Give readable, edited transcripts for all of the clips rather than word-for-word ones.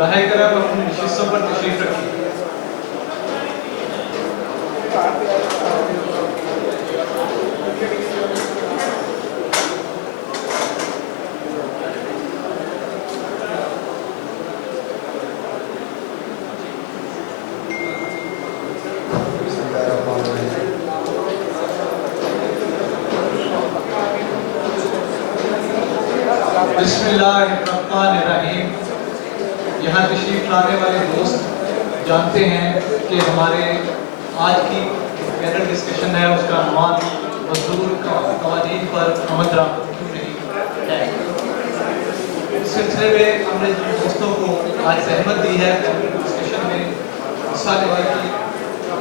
براہ کرم اپنی نشستوں پر تشریف رکھیے۔ بسم اللہ الرحمن الرحیم۔ یہاں تشریف لانے والے دوست جانتے ہیں کہ ہمارے آج کی پینل ڈسکشن ہے، اس کا عنوان مزدور قوانین پر عمل درآمد کیوں نہیں ہے۔ اس سلسلے میں ہم نے جن دوستوں کو آج زحمت دی ہے ڈسکشن میں حصہ لینے کی،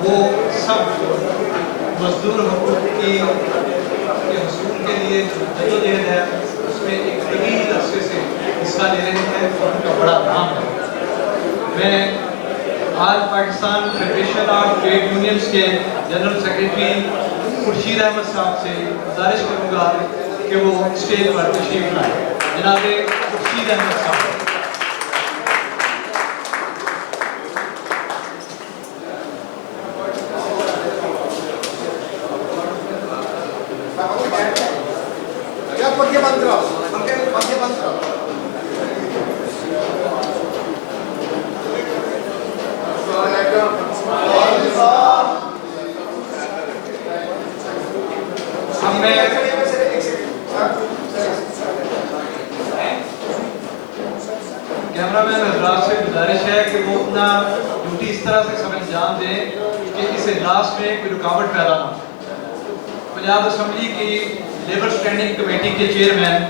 وہ سب مزدور حقوق کے حصول کے لیے جو جدوجہد ہے اس میں ایک طویل عرصے سے حصہ لے رہے ہیں اور ان کا بڑا نام ہے۔ میں آج Pakistan federation of trade unions کے جنرل سیکریٹری خورشید احمد صاحب سے گزارش کروں گا کہ وہ اسٹیج پر تشریف لائیں۔ جناب خورشید احمد صاحب۔ کیمرہ مین حضرات سے گزارش ہے کہ وہ اپنا ڈیوٹی اس طرح سے سب انجام دیں کہ اس اجلاس میں کوئی رکاوٹ پیدا نہ ہو۔ پنجاب اسمبلی کی لیبر اسٹینڈنگ کمیٹی کے چیئرمین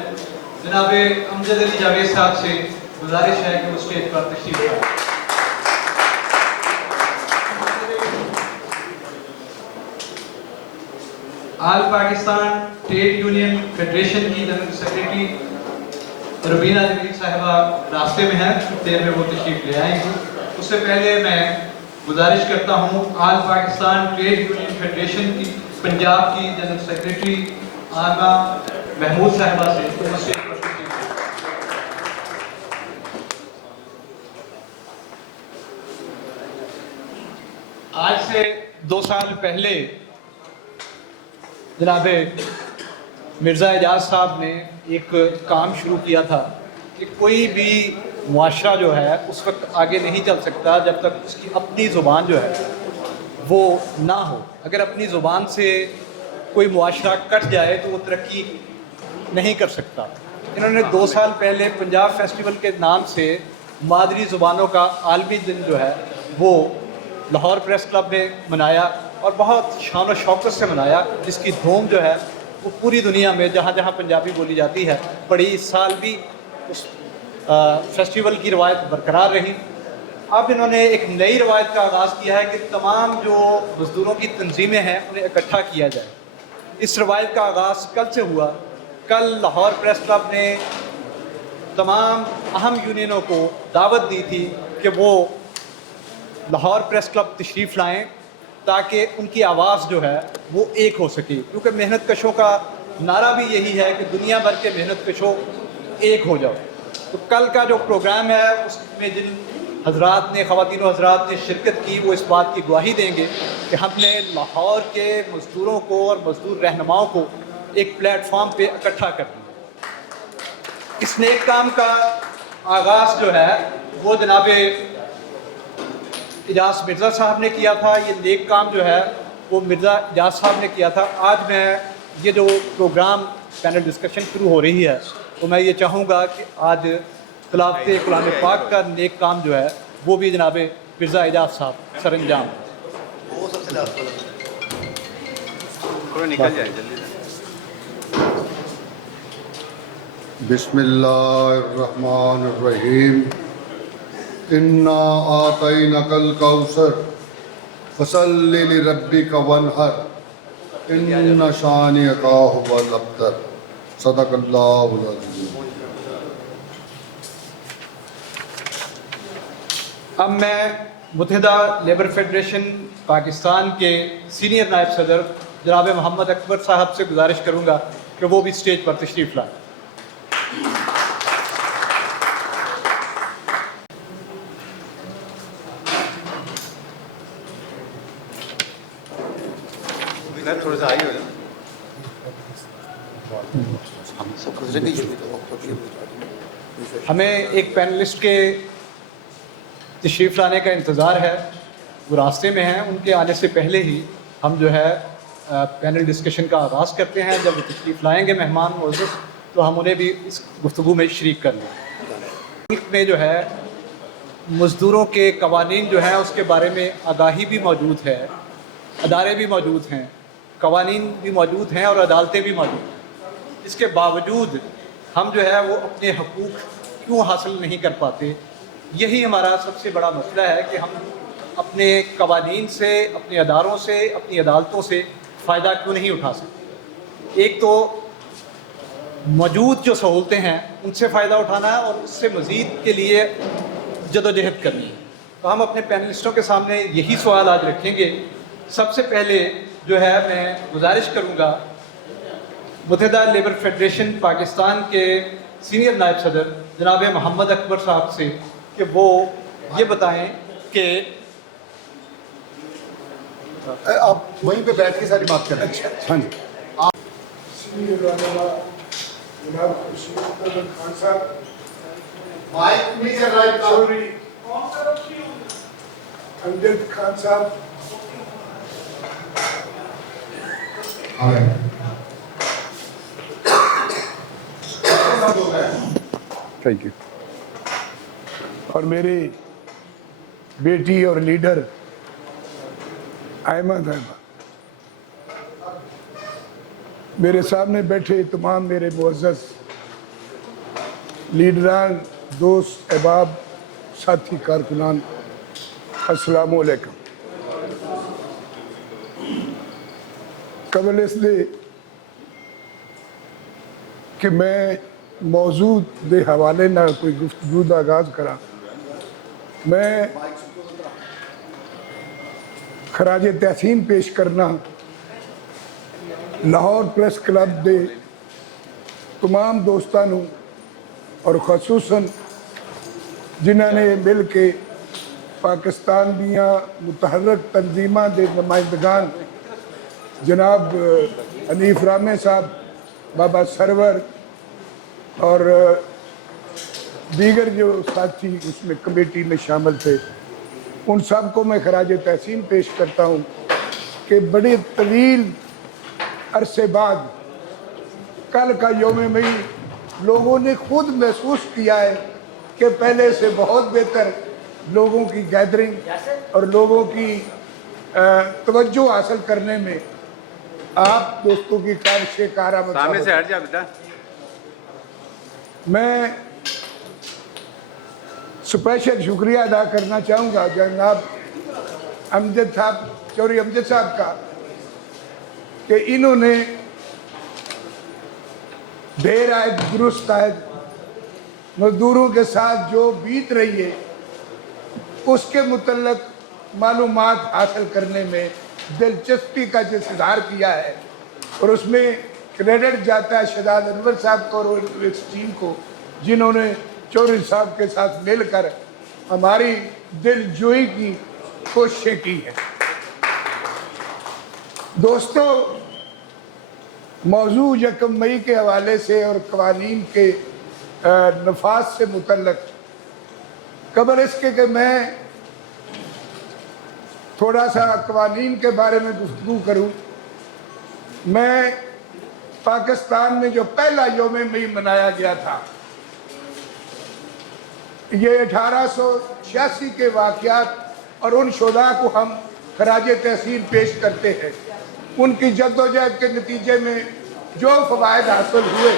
جناب امجد علی جاوید صاحب سے گزارش ہے کہ وہ اسٹیج پر تشریف لائیں۔ آل پاکستان ٹریڈ یونین فیڈریشن کی جنرل سیکریٹری ربینہ جمیل صاحبہ راستے میں ہیں، دیر میں وہ تشریف لے آئیں گی۔ اس سے پہلے میں گزارش کرتا ہوں آل پاکستان ٹریڈ یونین فیڈریشن کی پنجاب کی جنرل سیکریٹری آغا محمود صاحبہ سے۔ آج سے 2 سال پہلے جناب مرزا اعجاز صاحب نے ایک کام شروع کیا تھا کہ کوئی بھی معاشرہ جو ہے اس وقت آگے نہیں چل سکتا جب تک اس کی اپنی زبان جو ہے وہ نہ ہو۔ اگر اپنی زبان سے کوئی معاشرہ کٹ جائے تو وہ ترقی نہیں کر سکتا۔ انہوں نے 2 سال پہلے پنجاب فیسٹیول کے نام سے مادری زبانوں کا عالمی دن جو ہے وہ لاہور پریس کلب میں منایا اور بہت شان و شوکت سے منایا، جس کی دھوم جو ہے وہ پوری دنیا میں جہاں جہاں پنجابی بولی جاتی ہے پڑی۔ اس سال بھی اس فیسٹیول کی روایت برقرار رہی۔ اب انہوں نے ایک نئی روایت کا آغاز کیا ہے کہ تمام جو مزدوروں کی تنظیمیں ہیں انہیں اکٹھا کیا جائے۔ اس روایت کا آغاز کل سے ہوا۔ کل لاہور پریس کلب نے تمام اہم یونینوں کو دعوت دی تھی کہ وہ لاہور پریس کلب تشریف لائیں تاکہ ان کی آواز جو ہے وہ ایک ہو سکے، کیونکہ محنت کشوں کا نعرہ بھی یہی ہے کہ دنیا بھر کے محنت کشوں ایک ہو جاؤ۔ تو کل کا جو پروگرام ہے اس میں جن حضرات نے، خواتین و حضرات نے شرکت کی، وہ اس بات کی گواہی دیں گے کہ ہم نے لاہور کے مزدوروں کو اور مزدور رہنماؤں کو ایک پلیٹ فارم پہ اکٹھا کر دیا۔ اس نیک کام کا آغاز جو ہے وہ جناب اعجاز مرزا صاحب نے کیا تھا۔ یہ نیک کام جو ہے وہ مرزا اعجاز صاحب نے کیا تھا۔ آج میں یہ جو پروگرام پینل ڈسکشن شروع ہو رہی ہے تو میں یہ چاہوں گا کہ آج تلاوت کلام پاک کا نیک کام جو ہے وہ بھی جناب مرزا اعجاز صاحب سر انجام۔ بسم اللہ الرحمن الرحیم۔ انا آتینک الکوثر فصل لربک وانحر ان شانئک ھو الابتر۔ صدق اللہ العظیم۔ اب میں متحدہ لیبر فیڈریشن پاکستان کے سینئر نائب صدر جناب محمد اکبر صاحب سے گزارش کروں گا کہ وہ بھی اسٹیج پر تشریف لائیں۔ थोड़ा सा हाई हो जाए। हमें एक पैनलिस्ट के तशरीफ़ लाने का इंतज़ार है, वो रास्ते में हैं। उनके आने से पहले ही हम जो है पैनल डिस्कशन का आगाज़ करते हैं। जब वो तशरीफ़ लाएंगे मेहमान मोअज़्ज़ज़, तो हम उन्हें भी इस गुफ्तगू में शरीक कर लें। मुल्क में जो है मज़दूरों के कवानीन जो हैं उसके बारे में आगाही भी मौजूद है, अदारे भी मौजूद हैं, कवानीन भी मौजूद हैं और अदालतें भी मौजूद हैं। इसके बावजूद हम जो है वो अपने हकूक़ क्यों हासिल नहीं कर पाते? यही हमारा सबसे बड़ा मसला है कि हम अपने कवानीन से, अपने अदारों से, अपनी अदालतों से फ़ायदा क्यों नहीं उठा सकते। एक तो मौजूद जो सहूलतें हैं उनसे फ़ायदा उठाना है और उससे मज़ीद के लिए जदोजहद करनी है। तो हम अपने पैनलिस्टों के सामने यही सवाल आज रखेंगे। सबसे पहले जो है मैं गुजारिश करूँगा मुत्तहिदा लेबर फेडरेशन पाकिस्तान के सीनियर नायब सदर जनाब मोहम्मद अकबर साहब से कि वो ये बताएं कि आप वहीं पे बैठ के सारी बात करें। हाँ जी। सीनियर रहनुमा जनाब खुर्शीद अहमद खान साहब, माइक में चल रहा है। चौधरी अमजद खान साहब, थैंक यू। और मेरी बेटी और लीडर अहमद अहमद, मेरे सामने बैठे तमाम मेरे मुअज़्ज़ज़ लीडरान, दोस्त, अहबाब, साथी कारकुनान, अस्सलामु अलैकुम। कबल इसलिए कि मैं मौजूद दे हवाले ना कोई गुफ्तगू दा आगाज़ करा, मैं खराज तहसीन पेश करना लाहौर प्रेस क्लब दे तमाम दोस्तानों और खसूसन जिन्हों ने मिल के पाकिस्तान दियाँ मुतहर्रक तंजीमां दे नुमाइंदगान जनाब हनीफ रामे साहब, बाबा सरवर और दीगर जो साथी उसमें कमेटी में शामिल थे, उन सब को मैं खराज तहसीन पेश करता हूँ कि बड़े तवील अरसे बाद कल का यौम मई लोगों ने खुद महसूस किया है कि पहले से बहुत बेहतर लोगों की गैदरिंग और लोगों की तवज्जो हासिल करने में आप दोस्तों की काविश कारामद। सामने से हट जा बेटा। मैं स्पेशल शुक्रिया अदा करना चाहूँगा जनाब अमजद साहब, चौधरी अमजद साहब का, कि इन्होंने देर आयद दुरुस्त आयद मजदूरों के साथ जो बीत रही है उसके मुतल्लक मालूमात हासिल करने में दिलचस्पी का जो इज़हार किया है, और उसमें क्रेडिट जाता है शहजाद अनवर साहब को और इस टीम को जिन्होंने चौधरी साहब के साथ मिलकर हमारी दिलजोई की कोशिशें की हैं। दोस्तों, मौजू यकम मई के हवाले से और कवानीन के नफाज से मुतल्लक कबल इसके कि मैं थोड़ा सा कवानीन के बारे में गुफ्तगू करूँ, मैं पाकिस्तान में जो पहला यौम मई मनाया गया था, ये 1886 के वाक़यात और उन शुहदा को हम खराज तहसीन पेश करते हैं। उनकी जद्दोजहद के नतीजे में जो फ़वायद हासिल हुए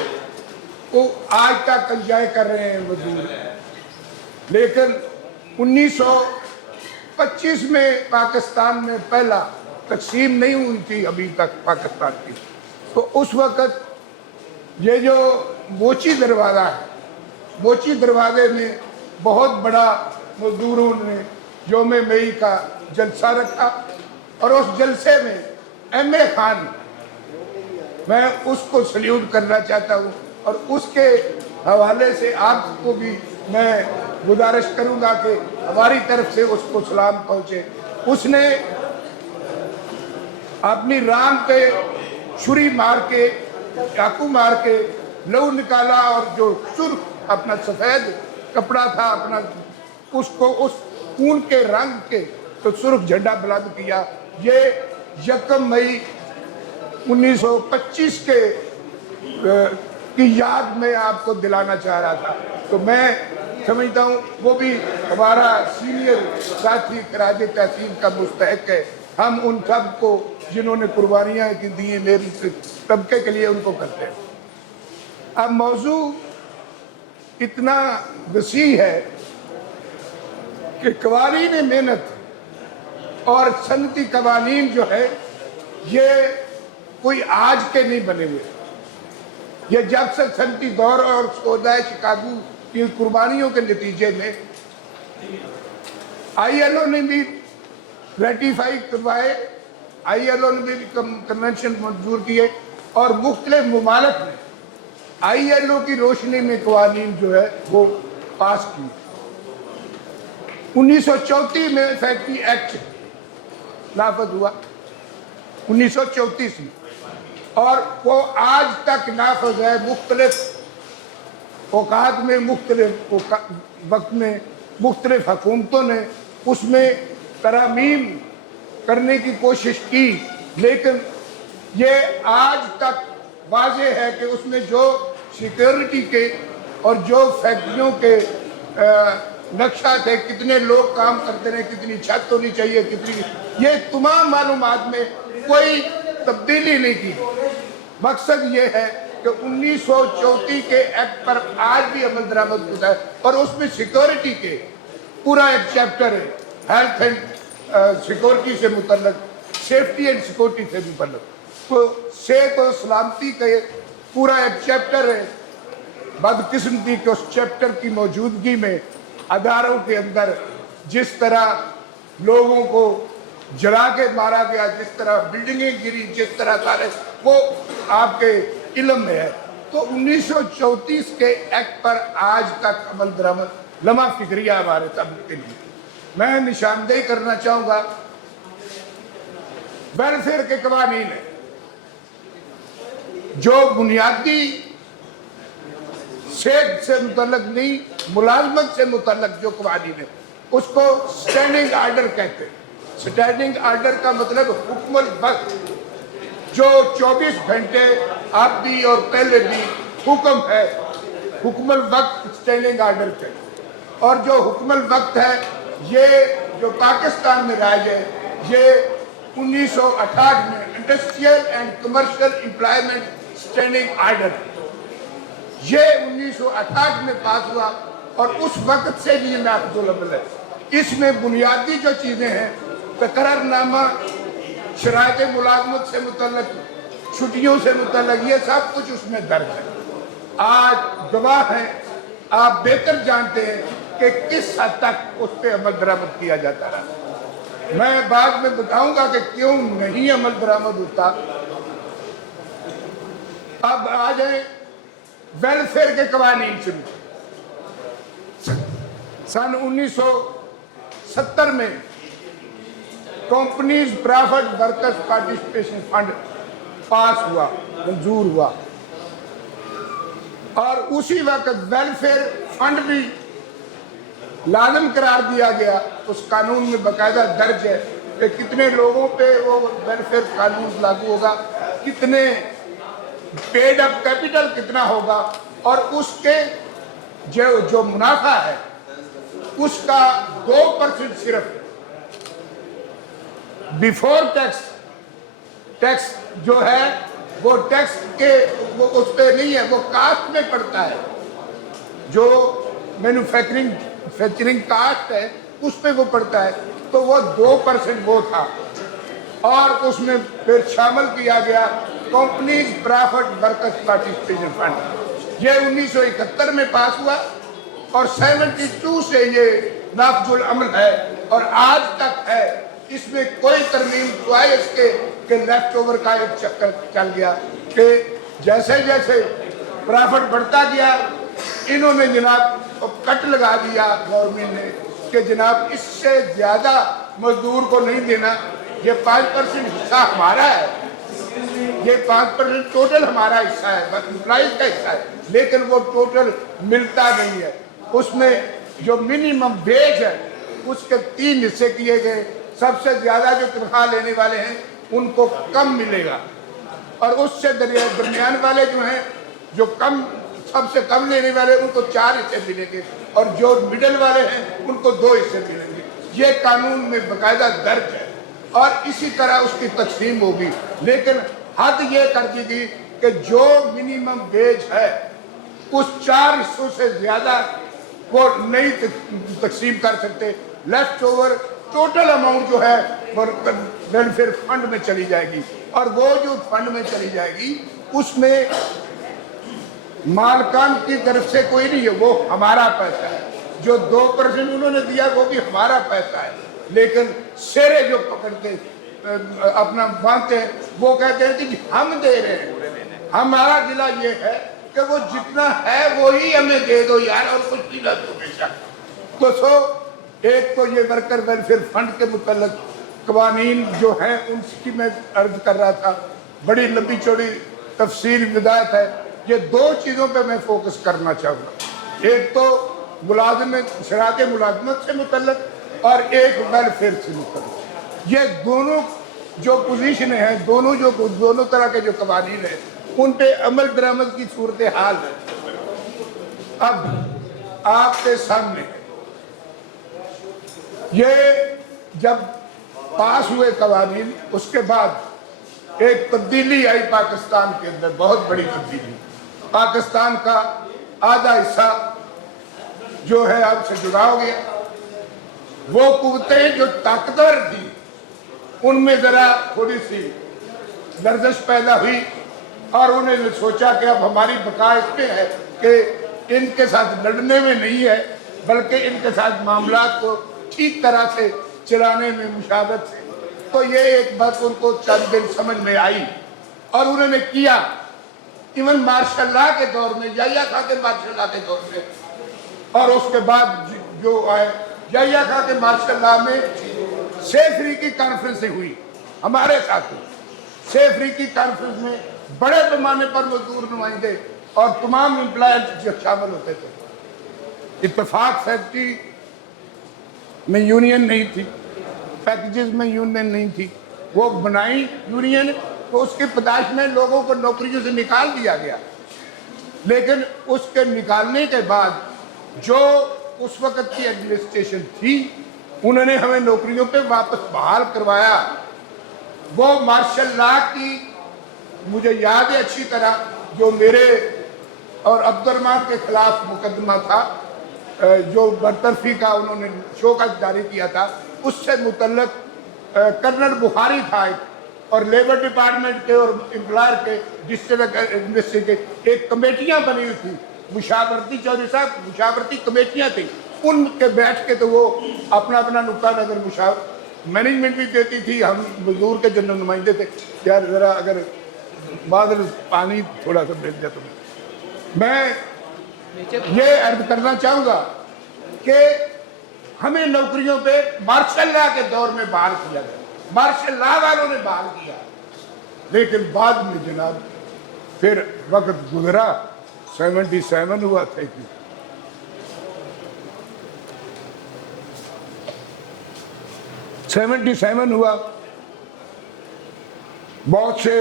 वो आज तक एंजॉय कर रहे हैं मजदूर। लेकिन 1925 में पाकिस्तान में पहला तकसीम नहीं हुई थी अभी तक पाकिस्तान की, तो उस वक़्त ये जो मोची दरवाज़ा है, मोची दरवाजे में बहुत बड़ा मजदूरों ने यौम मई का जलसा रखा और उस जलसे में एम.ए. खान, मैं उसको सल्यूट करना चाहता हूँ और उसके हवाले से आपको भी मैं गुजारिश करूँगा कि हमारी तरफ से उसको सलाम पहुँचे। उसने अपनी रान पे छुरी मार के, चाकू मार के लहू निकाला, और जो सुर्ख अपना सफेद कपड़ा था अपना, उसको उस खून के रंग के तो सुर्ख झंडा बुलंद किया। ये 1 मई 1925 की याद में आपको दिलाना चाह रहा था। तो मैं समझता हूँ वो भी हमारा सीनियर साथी खराज तहसीन का मुस्तहक है। हम उन सब को जिन्होंने कुर्बानियाँ की दी मेरे तबके के लिए, उनको करते हैं। अब मौजू इतना वसी है कि कवानीन मेहनत और सनती कवानीन जो है ये कोई आज के नहीं बने हुए। ये जब से सनती दौर और सौदाए शिकागो की कुर्बानियों के नतीजे में ILO ने भी रेटिफाई करवाए, ILO ने भी कन्वेंशन मंजूर किए, और मुख्तलिफ मुमालिक ने ILO की रोशनी में कवानीन जो है वो पास की। 1934 में फैक्ट्री एक्ट नाफज हुआ 1934 में, और वो आज तक नाफज है। मुख्तलिफ औकात में, मुख्तलिफ वक्त में मुख्तलिफ हुकूमतों ने उसमें तरमीम करने की कोशिश की, लेकिन ये आज तक वाज़ेह है कि उसमें जो सिक्योरिटी के और जो फैक्ट्रियों के नक्शा थे, कितने लोग काम करते रहे, कितनी छत होनी चाहिए, कितनी, ये तमाम मालूमात में कोई तब्दीली नहीं की। मकसद ये है कि 1934 के एक्ट पर आज भी अमल दरामद होता है, और उसमें सिक्योरिटी के पूरा एक चैप्टर है, हेल्थ एंड सिक्योरिटी से मुतल्लक, सेफ्टी एंड सिक्योरिटी से मुतल्लक, तो सेहत और सलामती का पूरा एक चैप्टर है। बदकिस्मती के उस चैप्टर की मौजूदगी में अदारों के अंदर जिस तरह लोगों को जला के मारा गया, जिस तरह बिल्डिंगें गिरी, जिस तरह सारे, वो आपके इल्म में है। तो 1934 के एक्ट पर आज तक अमल दरामद लम्हा फिक्रिया हमारे सब के लिए। मैं निशानदेही करना चाहूँगा वेलफेयर के कवानीन है जो बुनियादी सेहत से मुतल्लक नहीं, मुलाजमत से मुतल्लक जो कवानीन है उसको स्टैंडिंग आर्डर कहते हैं। स्टैंडिंग आर्डर का मतलब हुक्मुल वक्त, जो 24 घंटे अब भी और पहले भी हुक्म है, हुक्मुल वक्त स्टैंडिंग आर्डर कहते हैं। और जो हुक्मुल वक्त है ये जो पाकिस्तान में राज है, ये 1968 में industrial and commercial employment standing order, ये 1968 में पास हुआ, और उस वक्त से ये नाफिजुल अमल है। इसमें बुनियादी जो चीज़ें हैं, तकरारनामा, शराइत मुलाजमत से मुतल्लक, छुट्टियों से मुतल्लक, ये सब कुछ उसमें दर्ज है। आज गवाह हैं, आप बेहतर जानते हैं कि किस हद तक उस पर अमल दरामद किया जाता रहा। मैं बाद में बताऊंगा कि क्यों नहीं अमल दरामद होता। अब आ जाए वेलफेयर के कवानीन से। सन 1970 में companies profit workers participation fund pass हुआ, मंजूर हुआ, और उसी वक्त वेलफेयर फंड भी लाजम करार दिया गया। उस कानून में बाकायदा दर्ज है कि कितने लोगों पे वो वेलफेयर कानून लागू होगा, कितने पेड अप कैपिटल कितना होगा, और उसके जो मुनाफा है उसका 2% सिर्फ बिफोर टैक्स जो है वो टैक्स के वो उस पर नहीं है, वो कास्ट में पड़ता है। जो मैन्युफैक्चरिंग कास्ट है उस पर वो पड़ता है, तो वो 2% वो था। और उसमें फिर शामिल किया गया companies profit workers participation fund. ये 1971 में पास हुआ, और 72 से ये नाफजुल अमल है, और आज तक है। इसमें कोई तरमीम सिवाय इसके कि लेफ्ट ओवर का एक चक्कर चल गया कि जैसे जैसे प्रॉफिट बढ़ता गया, इन्होंने जनाब कट लगा दिया गवर्नमेंट ने कि जनाब इससे ज़्यादा मजदूर को नहीं देना, ये 5% हिस्सा हमारा है, ये 5% टोटल हमारा हिस्सा है, एम्प्लॉइज का हिस्सा है, लेकिन वो टोटल मिलता नहीं है। उसमें जो मिनिमम वेज है उसके 3 हिस्से किए गए। सबसे ज्यादा जो तनख्वाह लेने वाले हैं उनको कम मिलेगा, और उससे दरमियान वाले जो हैं, जो कम सबसे कम लेने वाले उनको 4 हिस्से मिलेंगे, और जो मिडल वाले हैं उनको 2 हिस्से मिलेंगे। ये कानून में बाकायदा दर्ज है, और इसी तरह उसकी तकसीम होगी। लेकिन हद ये कर दी गई कि जो मिनिमम वेज है उस 4 हिस्सों से ज्यादा वो नहीं तकसीम कर सकते। लेफ्ट ओवर टोटल अमाउंट जो है वो वेलफेयर फंड में चली जाएगी, और वो जो फंड में चली जाएगी उसमें मालकान की तरफ से कोई नहीं है, वो हमारा पैसा है। जो 2% उन्होंने दिया वो भी हमारा पैसा है, लेकिन शेरे जो पकड़ते अपना बांधते हैं वो कहते हैं कि हम दे रहे हैं। हमारा गिला ये है कि वो जितना है वो ही हमें दे दो यार, और कुछ नहीं ना दो बेशक। तो एक तो ये वर्कर वेलफेयर फंड के मुतल्लिक कवानीन जो हैं उनकी मैं अर्ज कर रहा था, बड़ी लंबी चौड़ी तफसील विदायत है। ये 2 चीज़ों पे मैं फोकस करना चाहूँगा, एक तो मुलाजमत शरात मुलाजमत से मुतल्लिक और एक वेलफेयर से मुतल्लिक। ये दोनों जो पोजीशन हैं, दोनों तरह के जो कवानीन हैं उन पे अमल दरामद की सूरत हाल है। अब आपके सामने ये जब पास हुए कवानीन, उसके बाद एक तब्दीली आई पाकिस्तान के अंदर, बहुत बड़ी तब्दीली। पाकिस्तान का आधा हिस्सा जो है आपसे जुड़ा हो गया। वो कुव्वतें जो ताकतवर थी उनमें जरा थोड़ी सी लर्जिश पैदा हुई, और उन्होंने सोचा कि अब हमारी बका इसमें है कि इनके साथ लड़ने में नहीं है, बल्कि इनके साथ मामलात को ठीक तरह से चलाने में मुशावरत से। तो ये एक बात उनको चंद दिन समझ में आई, और उन्होंने किया। इवन मार्शल लॉ के दौर में, याहिया खां के मार्शल लॉ के दौर में, और उसके बाद जो आए याहिया खां के मार्शल लॉ में सेफ्री की कॉन्फ्रेंस हुई हमारे साथ। सेफ्री की कॉन्फ्रेंस में बड़े पैमाने पर मजदूर नुमाइंदे और तमाम एम्प्लॉयज शामिल होते थे। इत्तेफाक फैक्ट्री में यूनियन नहीं थी, पैकेजेस में यूनियन नहीं थी, वो बनाई यूनियन तो उसके पदाश में लोगों को नौकरियों से निकाल दिया गया। लेकिन उसके निकालने के बाद जो उस वक्त की एडमिनिस्ट्रेशन थी उन्होंने हमें नौकरियों पे वापस बहाल करवाया। वो मार्शल लॉ की मुझे याद है अच्छी तरह, जो मेरे और अब्दुर्रहमान के खिलाफ मुकदमा था, जो बरतरफी का उन्होंने शोकत जारी किया था, उससे मुतल्लिक कर्नल बुखारी था और लेबर डिपार्टमेंट के और एम्प्लॉयर के डिस्ट्रिक्ट एडमिनिस्ट्रेशन के एक कमेटियां बनी हुई थी, मुशावरती चौधरी साहब मुशावरती कमेटियां थी। उनके बैठ के तो वो अपना अपना नुक्ता नजर मैनेजमेंट भी देती थी, हम मजदूर के जनरल नुमाइंदे थे। यार ज़रा अगर बादल पानी थोड़ा सा भेज दिया तो मैं ये अर्ज करना चाहूँगा कि हमें नौकरियों पे मार्शल लॉ के दौर में बहाल किया गया, मार्शल लॉ वालों ने बहाल किया। लेकिन बाद में जनाब फिर वक्त गुजरा, 77 हुआ था कि 77 हुआ। बहुत से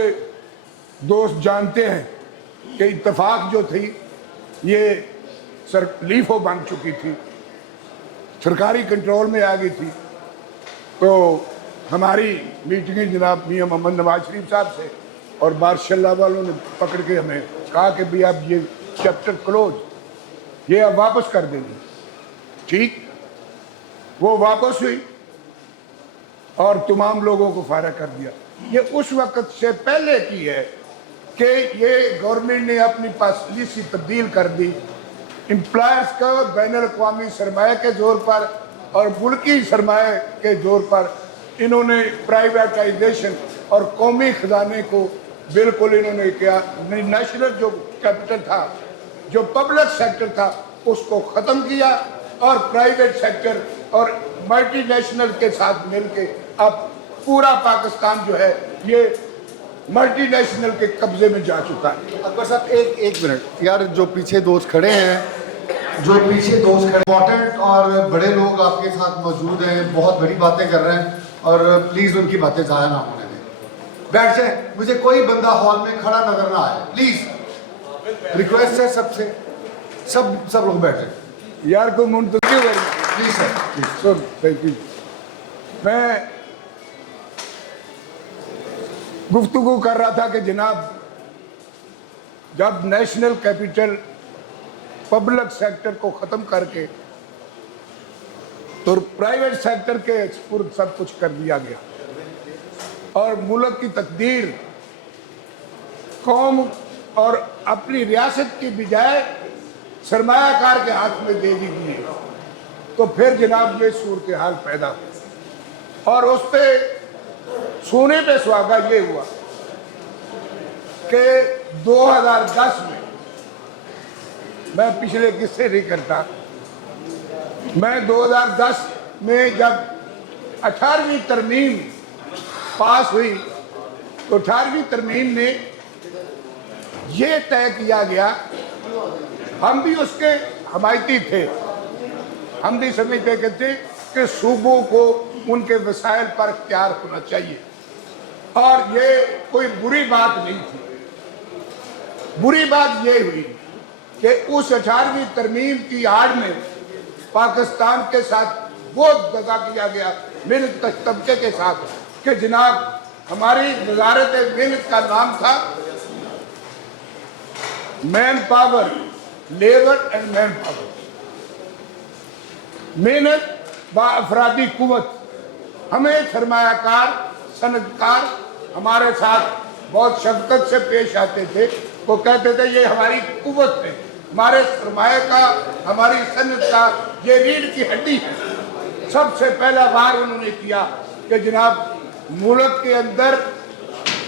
दोस्त जानते हैं कि इत्तेफाक जो थी ये लीफो बन चुकी थी, सरकारी कंट्रोल में आ गई थी। तो हमारी मीटिंगें जनाब मियां मोहम्मद नवाज शरीफ साहब से और मार्शल लॉ वालों ने पकड़ के हमें कहा कि भाई अब ये चैप्टर क्लोज, ये अब वापस कर देंगे। ठीक, वो वापस हुई और तमाम लोगों को फारा कर दिया। ये उस वक्त से पहले की है कि ये गवर्नमेंट ने अपनी पॉलिसी तब्दील कर दी। एम्प्लॉयर्स का बैनुल-अक़वामी सरमाए के जोर पर और मुल्की सरमाए के जोर पर इन्होंने प्राइवेटाइजेशन और कौमी खजाने को बिल्कुल इन्होंने क्या, नेशनल जो कैपिटल था, जो पब्लिक सेक्टर था, उसको ख़त्म किया और प्राइवेट सेक्टर और मल्टी नेशनल के साथ मिलके अब पूरा पाकिस्तान जो है ये मल्टी नेशनल के कब्जे में जा चुका है। अकबर साहब एक मिनट यार, जो पीछे दोस्त खड़े हैं, इम्पोर्टेंट और बड़े लोग आपके साथ मौजूद हैं, बहुत बड़ी बातें कर रहे हैं, और प्लीज़ उनकी बातें ज़ाया ना होने दें। बैठ जाए, मुझे कोई बंदा हॉल में खड़ा नजर ना आए प्लीज़, रिक्वेस्ट है सबसे, सब लोग बैठ जाए यार को मुंतज़िर है। Please sir, please. Sir thank you. मैं गुफ्तगू कर रहा था कि जनाब, जब नेशनल कैपिटल पब्लिक सेक्टर को ख़त्म करके तो प्राइवेट सेक्टर के स्पुर्द सब कुछ कर दिया गया और मुल्क की तकदीर कौम और अपनी रियासत की बजाय सरमायाकार के हाथ में दे दी गई है, तो फिर जनाब ये सूरत हाल पैदा हुई। और उस पे सोने पे सुहागा ये हुआ कि 2010 में, मैं पिछले किस्से नहीं करता, मैं 2010 में जब 18वीं तरमीम पास हुई तो 18वीं तरमीम में ये तय किया गया, हम भी उसके हमायती थे, हम भी समझते थे कि सूबों को उनके वसाइल पर इख्तियार होना चाहिए और ये कोई बुरी बात नहीं थी। बुरी बात ये हुई कि उस 18वीं तरमीम की आड़ में पाकिस्तान के साथ वो दगा किया गया मिल्क तबके के साथ कि जनाब हमारी वजारत मिल्क का नाम था man power, labour and man power, मेहनत व अफरादी कुव्वत। हमें सरमायाकार सनतकार हमारे साथ बहुत शफकत से पेश आते थे, वो कहते थे ये हमारी कुव्वत है, हमारे सरमाए का, हमारी सनत का ये रीढ़ की हड्डी है। सबसे पहला बार उन्होंने किया कि जनाब मुल्क के अंदर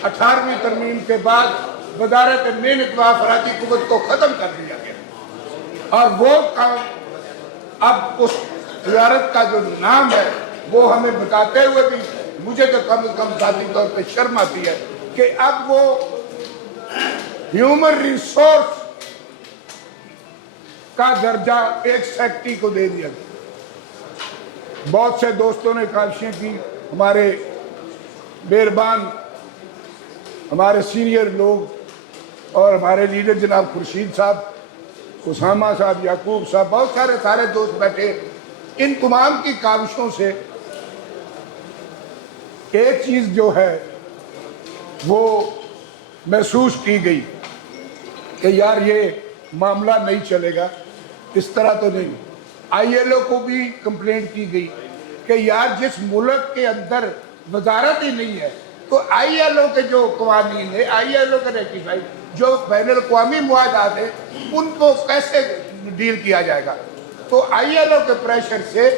18वीं तरमीम के बाद वजारत मेहनत व अफरादी कुव्वत को ख़त्म कर दिया गया और वो काम अब उस वजारत का जो नाम है वो हमें बताते हुए भी मुझे तो कम से कम ज़ाती तौर पे शर्म आती है कि अब वो ह्यूमन रिसोर्स का दर्जा एक सेक्रेटरी को दे दिया गया। बहुत से दोस्तों ने काविशें की, हमारे मेहरबान, हमारे सीनियर लोग और हमारे लीडर जनाब खुर्शीद साहब, उसामा साहब, याकूब साहब, बहुत सारे दोस्त बैठे। इन तमाम की काविशों से एक चीज़ जो है वो महसूस की गई कि यार ये मामला नहीं चलेगा, इस तरह तो नहीं। ILO को भी कंप्लेंट की गई कि यार जिस मुल्क के अंदर वजारत ही नहीं है तो ILO के जो कवानीन है, ILO के रेटिफाइड जो बैनुल अक़वामी मुआहदात है उनको कैसे डील किया जाएगा। तो ILO के प्रेशर से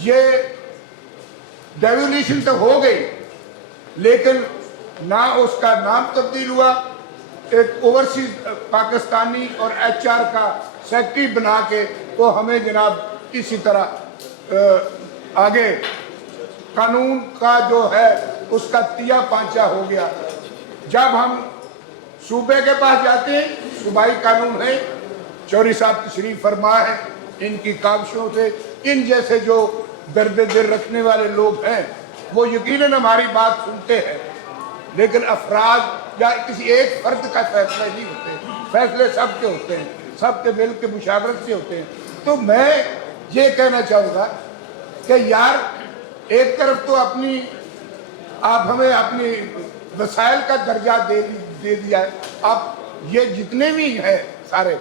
ये डेवोल्यूशन तो हो गई, लेकिन ना उसका नाम तब्दील हुआ, एक ओवरसीज पाकिस्तानी और HR का सेक्रेटरी बना के तो हमें जनाब इसी तरह आगे कानून का जो है उसका तिया पांचा हो गया। जब हम सूबे के पास जाते हैं, सूबाई कानून है, चौधरी साहब तशरीफ फरमा है, इनकी काविशों से इन जैसे जो दर्द दिल रखने वाले लोग हैं वो यकीनन हमारी बात सुनते हैं, लेकिन अफराद या किसी एक फर्द का फैसला नहीं होते, फैसले सबके होते हैं, सबके बिल के मुशावरत से होते हैं। तो मैं ये कहना चाहूँगा कि यार एक तरफ तो आप हमें अपनी वसाइल का दर्जा दे दिया है, अब ये जितने भी हैं सारे,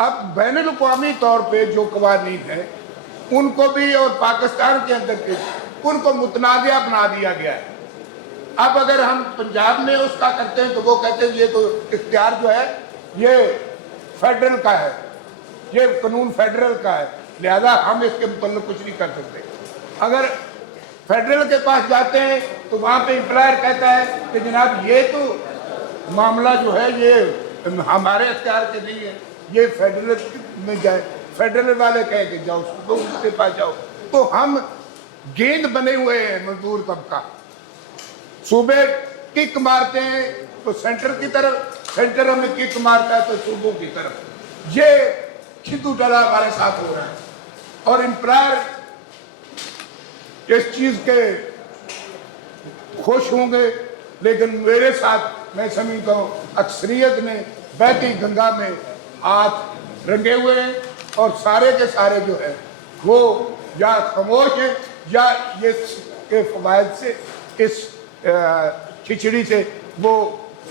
अब बैनुल अक़वामी तौर पे जो कवानीन हैं उनको भी और पाकिस्तान के अंदर के उनको मुतनाज़िया बना दिया गया है। अब अगर हम पंजाब में उसका करते हैं तो वो कहते हैं ये तो इख्तियार जो है ये फेडरल का है, ये कानून फेडरल का है, लिहाजा हम इसके मुतल्लिक़ कुछ नहीं कर सकते। अगर फेडरल के पास जाते हैं तो वहाँ पे एम्प्लॉयर कहता है कि जनाब ये तो मामला जो है ये हमारे इख्तियार के नहीं है, ये फेडरल में जाए, फेडरल वाले कहे कि जाओ सूबों के पास जाओ। तो हम गेंद बने हुए हैं मजदूर तबका सूबे किक मारते हैं तो सेंटर की तरफ, सेंटर हमें किक मारता है तो सूबों की तरफ। ये खिदू डला हमारे साथ हो रहा है और एम्पायर इस चीज के खुश होंगे, लेकिन मेरे साथ मैं समझता हूँ अक्सरियत ने बहती गंगा में हाथ रंगे हुए हैं और सारे के सारे जो है वो या खामोश हैं या ये के फवायद से, इस खिचड़ी से वो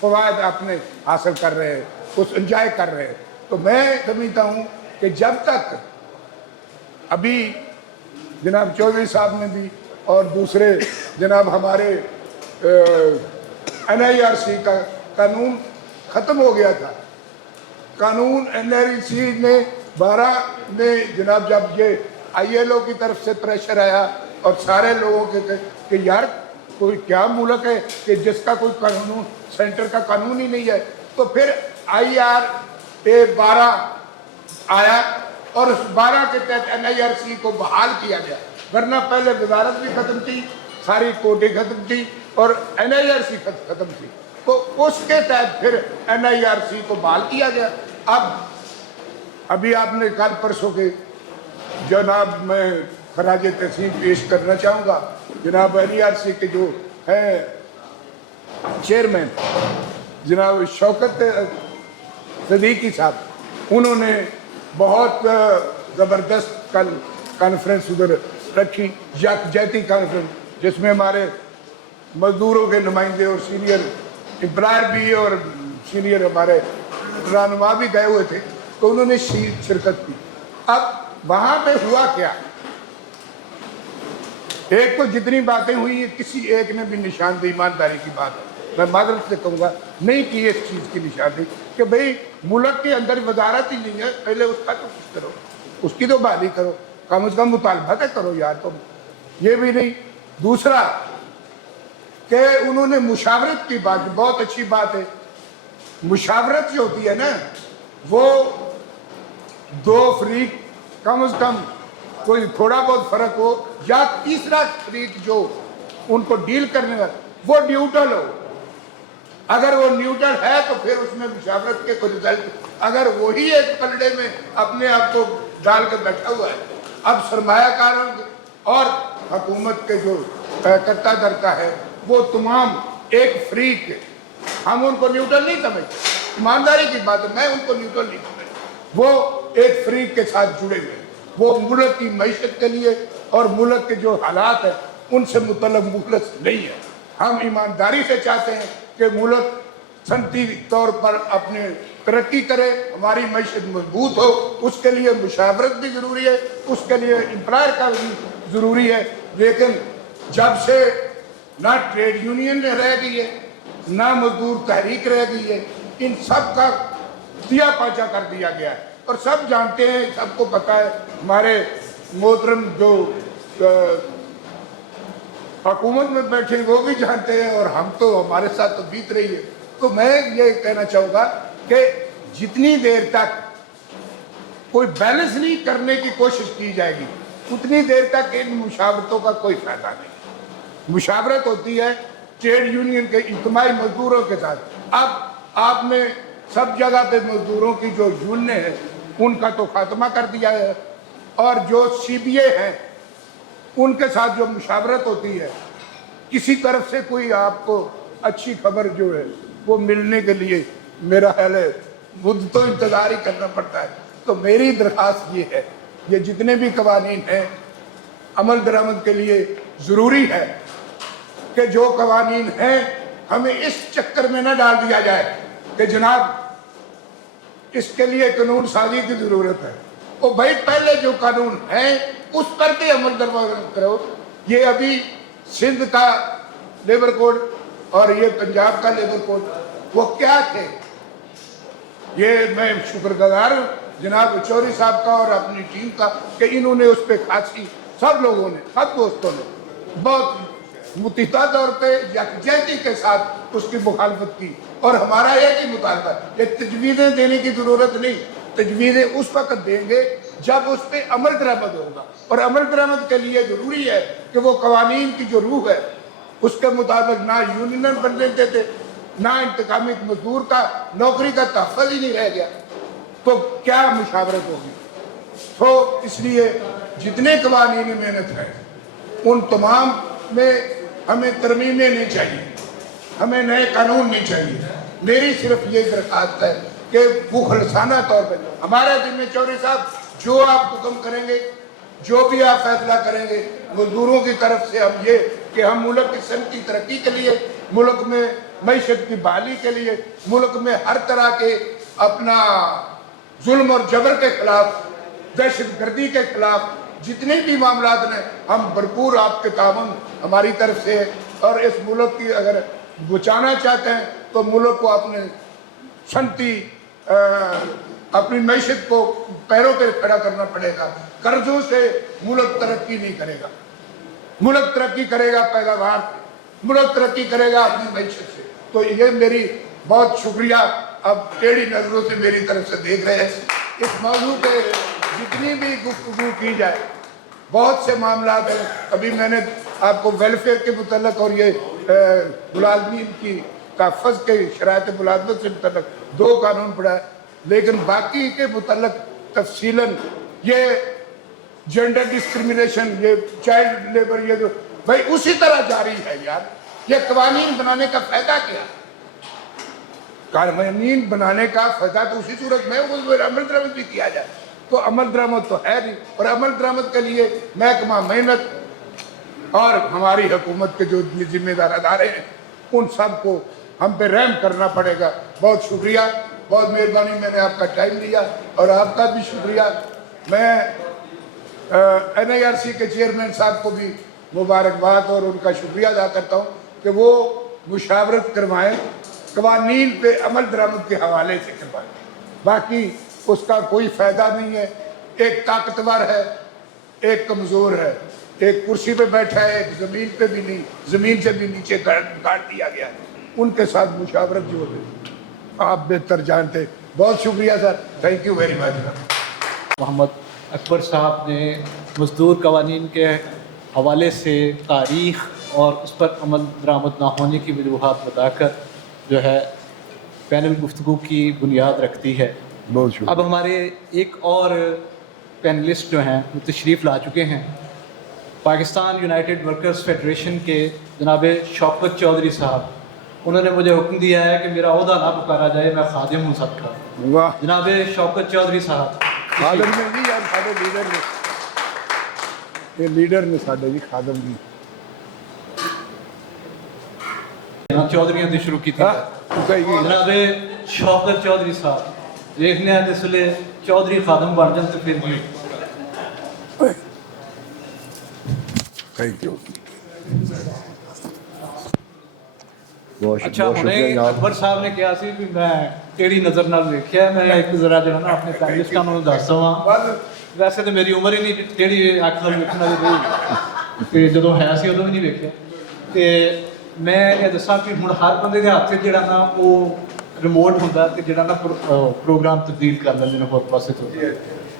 फवायद अपने हासिल कर रहे हैं, उस एंजॉय कर रहे हैं। तो मैं समझता हूँ कि जब तक अभी जनाब चौधरी साहब ने भी और दूसरे जनाब हमारे NIRC का कानून ख़त्म हो गया था, कानून NIRC ने 12 में जनाब जब ये ILO की तरफ से प्रेशर आया और सारे लोगों के कि यार कोई क्या मुल्क है कि जिसका कोई कानून सेंटर का कानून ही नहीं है, तो फिर IRA 12 आया और उस 12 के तहत NIRC को बहाल किया गया, वरना पहले वजारत भी खत्म थी, सारी कोर्टें खत्म थी और NIRC खत्म थी, तो उसके तहत फिर NIRC को बहाल किया गया। अब अभी आपने कल परसों के जनाब मैं खराज तहसीन पेश करना चाहूँगा, जनाब NIRC के जो है चेयरमैन जनाब शौकत सदीकी साहब, उन्होंने बहुत ज़बरदस्त कल कॉन्फ्रेंस उधर रखी, यकजहती कॉन्फ्रेंस, जिसमें हमारे मजदूरों के नुमाइंदे और सीनियर एम्प्लॉयर भी और सीनियर हमारे रहनुमा भी गए हुए थे, तो उन्होंने शिरकत की। अब वहाँ पे हुआ क्या, एक तो जितनी बातें हुई किसी एक ने भी निशानदेही ईमानदारी की बात है, मैं मादरत से कहूँगा नहीं की इस चीज़ की निशानदेही कि भाई मुल्क के अंदर वजारत ही नहीं है, पहले उसका तो कुछ करो, उसकी तो बहाली करो, कम से कम मुतालबा तो करो यार तुम, ये भी नहीं। दूसरा कि उन्होंने मुशावरत की बात, बहुत अच्छी बात है, मुशावरत जो होती है ना वो दो फरीक कम से कम कोई थोड़ा बहुत फर्क हो या तीसरा फरीक जो उनको डील करने वाला वो न्यूट्रल हो, अगर वो न्यूट्रल है तो फिर उसमें मुशावरत के कोई रिजल्ट, अगर वही एक पलड़े में अपने आप को डाल कर बैठा हुआ है, अब सरमायाकारों और हुकूमत के जो करता धरता है वो तमाम एक फ्रीक, हम उनको न्यूट्रल नहीं समझते, ईमानदारी की बात है, मैं उनको न्यूट्रल नहीं समझता, वो एक फ्रीक के साथ जुड़े हुए, वो मुल्क की मईशत के लिए और मुल्क के जो हालात है उनसे मुतल्लक मुखलस नहीं है। हम ईमानदारी से चाहते हैं कि मुल्क सनती तौर पर अपने तरक्की करे, हमारी मईशत मजबूत हो, उसके लिए मुशावरत भी ज़रूरी है, उसके लिए एम्प्लॉयर का भी ज़रूरी है। लेकिन जब से ना ट्रेड यूनियन रह गई है ना मजदूर तहरीक रह गई है, इन सब का दिया पाचा कर दिया गया है और सब जानते हैं, सबको पता है, हमारे मोहतरम जो हुकूमत में बैठे वो भी जानते हैं और हम तो हमारे साथ तो बीत रही है। तो मैं ये कहना चाहूँगा कि जितनी देर तक कोई बैलेंस नहीं करने की कोशिश की जाएगी उतनी देर तक इन मुशावरतों का कोई फायदा नहीं। मुशावरत होती है ट्रेड यूनियन के इज्तिमाई मजदूरों के साथ। अब आपने सब जगह पे मजदूरों की जो यूनियन है उनका तो खात्मा कर दिया है और जो CBA हैं उनके साथ जो मुशावरत होती है, किसी तरफ से कोई आपको अच्छी खबर जो है वो मिलने के लिए मेरा ख्याल है खुद तो इंतज़ार ही करना पड़ता है। तो मेरी दरख्वास्त ये है, ये जितने भी कवानीन हैं अमल दरामद के लिए ज़रूरी है कि जो कवानीन हैं हमें इस चक्कर में न डाल दिया जाए कि जनाब इसके लिए कानून साजी की ज़रूरत है। तो भाई पहले जो कानून है उस पर भी अमल दरामद करो। ये अभी सिंध का लेबर कोड और ये पंजाब का लेबर कोड वो क्या थे, ये मैं शुक्रगुजार हूँ जनाब चौधरी साहब का और अपनी टीम का कि इन्होंने उस पर खासी सब लोगों ने, सब दोस्तों ने बहुत मुत्तहिदा तौर पे यकजहती के साथ उसकी मुखालफत की और हमारा एक ही मुतालबा, ये तजवीज़ें देने की ज़रूरत नहीं, तजवीज़ें उस वक्त देंगे जब उस पर अमल दरामद होगा और अमल दरामद के लिए ज़रूरी है कि वो कवानीन की जो रूह है उसके मुताबिक ना यूनियन बनने देते, ना इंतकामी मजदूर का नौकरी का तहफ़्फ़ुज़ ही नहीं रह गया, तो क्या मुशावरत होगी। तो इसलिए जितने कवानीन मेहनत है उन तमाम में हमें तरमीमें नहीं चाहिए, हमें नए कानून नहीं चाहिए। मेरी सिर्फ ये दरख्वास्त है कि मुखलसाना तौर पर हमारा जिम्मे चौधरी साहब जो आप हुक्म करेंगे, जो भी आप फैसला करेंगे, मजदूरों की तरफ से हम ये कि हम मुल्क की सन की तरक्की के लिए, मुल्क में मईशत की बहाली के लिए, मुल्क में हर तरह के अपना जुल्म और जबर के खिलाफ, दहशत गर्दी के खिलाफ जितने भी मामला हैं, हम भरपूर आपके तावन हमारी तरफ से है। और इस मुल्क की अगर बचाना चाहते हैं तो मुल्क को अपने सनती अपनी मैशत को पैरों पे खड़ा करना पड़ेगा। कर्जों से मुल्क तरक्की नहीं करेगा, मुल्क तरक्की करेगा पैदावार से, मुल्क तरक्की करेगा अपनी मैशत से। तो ये मेरी बहुत शुक्रिया, अब टेढ़ी नजरों से मेरी तरफ से देख रहे हैं। इस मौजू पे जितनी भी गुफ्तगू की जाए, बहुत से मामला हैं। अभी मैंने आपको वेलफेयर के मुतल्लक और ये मुलाजमीन की तहफ़्फ़ुज़ के शराइत मुलाजमत से मुतल्लक 2 कानून पढ़ा है, लेकिन बाकी के मुतल्लक तफसीलन ये जेंडर डिस्क्रिमिनेशन, ये चाइल्ड लेबर, ये जो भाई उसी तरह जारी है यार। ये कवानीन बनाने का फ़ायदा क्या? कानून बनाने का फ़ायदा तो उसी सूरत में अमल दरामद भी किया जाए। तो अमल दरामद तो है नहीं, और अमल दरामद के लिए महकमा मेहनत और हमारी हुकूमत के जो जिम्मेदार अदारे हैं उन सब को हम पे रहम करना पड़ेगा। बहुत शुक्रिया, बहुत मेहरबानी, मैंने आपका टाइम लिया, और आपका भी शुक्रिया। मैं NIRC के चेयरमैन साहब को भी मुबारकबाद और उनका शुक्रिया अदा करता हूँ कि वो मुशावरत करवाएँ, कवानीन पे अमल दरामद के हवाले से करवाएँ। बाकी उसका कोई फ़ायदा नहीं है। एक ताकतवर है, एक कमज़ोर है, एक कुर्सी पे बैठा है, एक ज़मीन पे भी नहीं, ज़मीन से भी नीचे गाड़ दिया गया है। उनके साथ मुशावरत जो है आप बेहतर जानते। बहुत शुक्रिया sir, thank you very much. Mohammad Akbar साहब ने मजदूर कवानीन के हवाले से तारीख़ और उस पर अमल दरामद ना होने की वजूहात बताकर जो है पैनल गुफ्तगू की बुनियाद रखती है। बहुत शुक्रिया। अब हमारे एक और पैनलिस्ट जो हैं वो तशरीफ़ ला चुके हैं। पाकिस्तान यूनाइटेड वर्कर्स फेडरेशन के जनाब शौकत चौधरी साहब, उन्होंने मुझे हुक्म दिया है कि मेरा ओहदा ना पुकारा जाए, मैं खादिम हूँ सबका। वाह, जनाब शौकत चौधरी साहब, खादम ने जी यार, साढ़े लीडर ने, ये लीडर ने साढ़े जी खादम जी चौधरी ने शुरू की थी। जनाब शौकत चौधरी साहब, देखने आते इसलिए चौधरी खादम बन जाते फिर भी। Thank you. अच्छा, हुणे अकबर साहब ने कहा सी कि मैं टेढ़ी नज़र नाल देखिया, मैं एक जरा जो है ना अपने पैनलिस्टां नूं दस दवां। वैसे तो मेरी उम्र ही नहीं टेढ़ी अख नाल वेखण वाली रही, ते जदों है सी उदों भी नहीं वेखिया। ते मैं ये दसां कि हुण हर बंदे दे हत्थ जिहड़ा ना वो रिमोट हुंदा ते जिहड़ा ना प्रोग्राम तब्दील कर लैंदे ने होर पासे तो।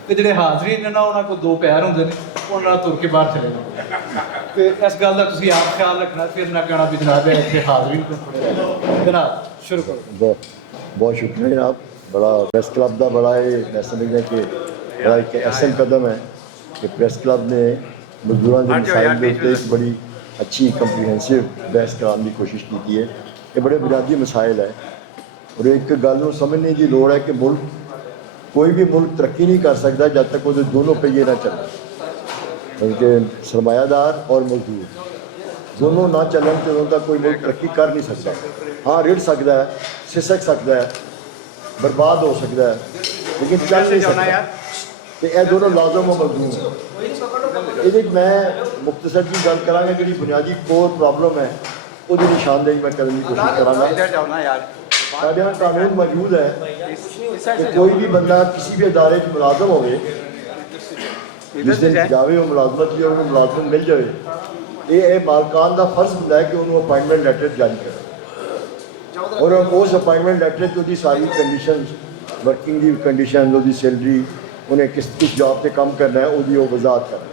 ते जिहड़े हाज़रीन ने ना उन्हां कोल 2 पैर हुंदे ने, उन्हां नाल तुर के बाहर चले जांदे। ते इस गल दा तुसीं आप ख्याल रखना, फिर ना कहना भी जनाब इत्थे हाज़रीन को थोड़े। जनाब शुरू करो। बहुत शुक्रिया जनाब। बड़ा प्रेस क्लब का बड़ा मैं समझदा कि बड़ा एक अहम कदम है कि प्रेस क्लब ने मजदूरों के मसाइल के उत्ते एक बड़ी अच्छी कंप्रीहेंसिव बहस कराने की कोशिश की है। ये बड़े बुनियादी मसाइल है, और एक गल को समझने की लोड़ है कि मुल्क, कोई भी मुल्क तरक्की नहीं कर सकता जब तक वो दोनों पहिए ना चलें, बल्कि सरमायादार और मजदूर दोनों ना चलन तो उनका कोई मुल्क तरक्की कर नहीं सकता। हाँ, रिड़ सकता है, सिसक सकता है, बर्बाद हो सकता है, लेकिन चल नहीं सकता। तो यह दोनों लाजम और मजदूर। ये मैं मुख्तसर की गल करा जी बुनियादी कोर प्रॉब्लम है वो निशानदेही मैं करने की कोशिश करा। साढ़े यहाँ कानून मौजूद है कि कोई भी बंदा किसी भी अदारे में मुलाजम हो, जिस दिन जावे वो मुलाजमत भी उन्होंने मुलाजमत मिल जाए, ये मालकान का फर्ज होता है कि उन्होंने अपॉइंटमेंट लैटर जारी करें, और उस अपॉइंटमेंट लैटर च उसकी सारी कंडीशन, वर्किंग की कंडीशन, उसकी सैलरी, उन्हें किस जॉब से काम करना है वो वजाहत करें।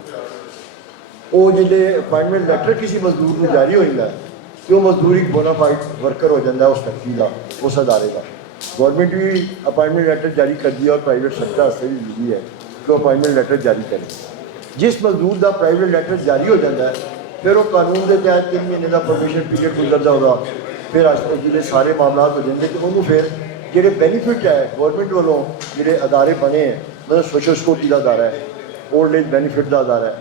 वो जो अपॉइंटमेंट लैटर किसी मजदूर को जारी होता है ਕਿ ਉਹ ਮਜ਼ਦੂਰ ਇੱਕ ਬੋਨਾਫਾਈਡ ਵਰਕਰ ਹੋ ਜਾਂਦਾ ਉਸ ਫੈਕਟਰੀ ਦਾ, ਉਸ ਅਦਾਰੇ ਦਾ। ਗੌਰਮੈਂਟ ਵੀ ਅਪਾਇੰਟਮੈਂਟ ਲੈਟਰ ਜਾਰੀ ਕਰਦੀ ਹੈ ਔਰ ਪ੍ਰਾਈਵੇਟ ਸੈਕਟਰ ਵਾਸਤੇ ਵੀ ਜ਼ਰੂਰੀ ਹੈ ਕਿ ਉਹ ਅਪਾਇੰਟਮੈਂਟ ਲੈਟਰ ਜਾਰੀ ਕਰੇ। ਜਿਸ ਮਜ਼ਦੂਰ ਦਾ ਪ੍ਰਾਈਵੇਟ ਲੈਟਰ ਜਾਰੀ ਹੋ ਜਾਂਦਾ ਹੈ, ਫਿਰ ਉਹ ਕਾਨੂੰਨ ਦੇ ਤਹਿਤ 3 ਮਹੀਨੇ ਦਾ ਪ੍ਰੋਬੇਸ਼ਨ ਪੀਰੀਅਡ ਗੁਜ਼ਰਦਾ ਉਹਦਾ, ਫਿਰ ਰਾਸ਼ਟਰਪਤੀ ਦੇ ਸਾਰੇ ਮਾਮਲਾ ਹੋ ਜਾਂਦੇ ਕਿ ਉਹਨੂੰ ਫਿਰ ਜਿਹੜੇ ਬੈਨੀਫਿਟ ਹੈ ਗੌਰਮੈਂਟ ਵੱਲੋਂ ਜਿਹੜੇ ਅਦਾਰੇ ਬਣੇ ਹੈ, ਮਤਲਬ ਸੋਸ਼ਲ ਸਿਕਿਉਰਿਟੀ ਦਾ ਅਦਾਰਾ ਹੈ, ਓਲਡ ਏਜ ਬੈਨੀਫਿਟ ਦਾ ਅਦਾਰਾ ਹੈ,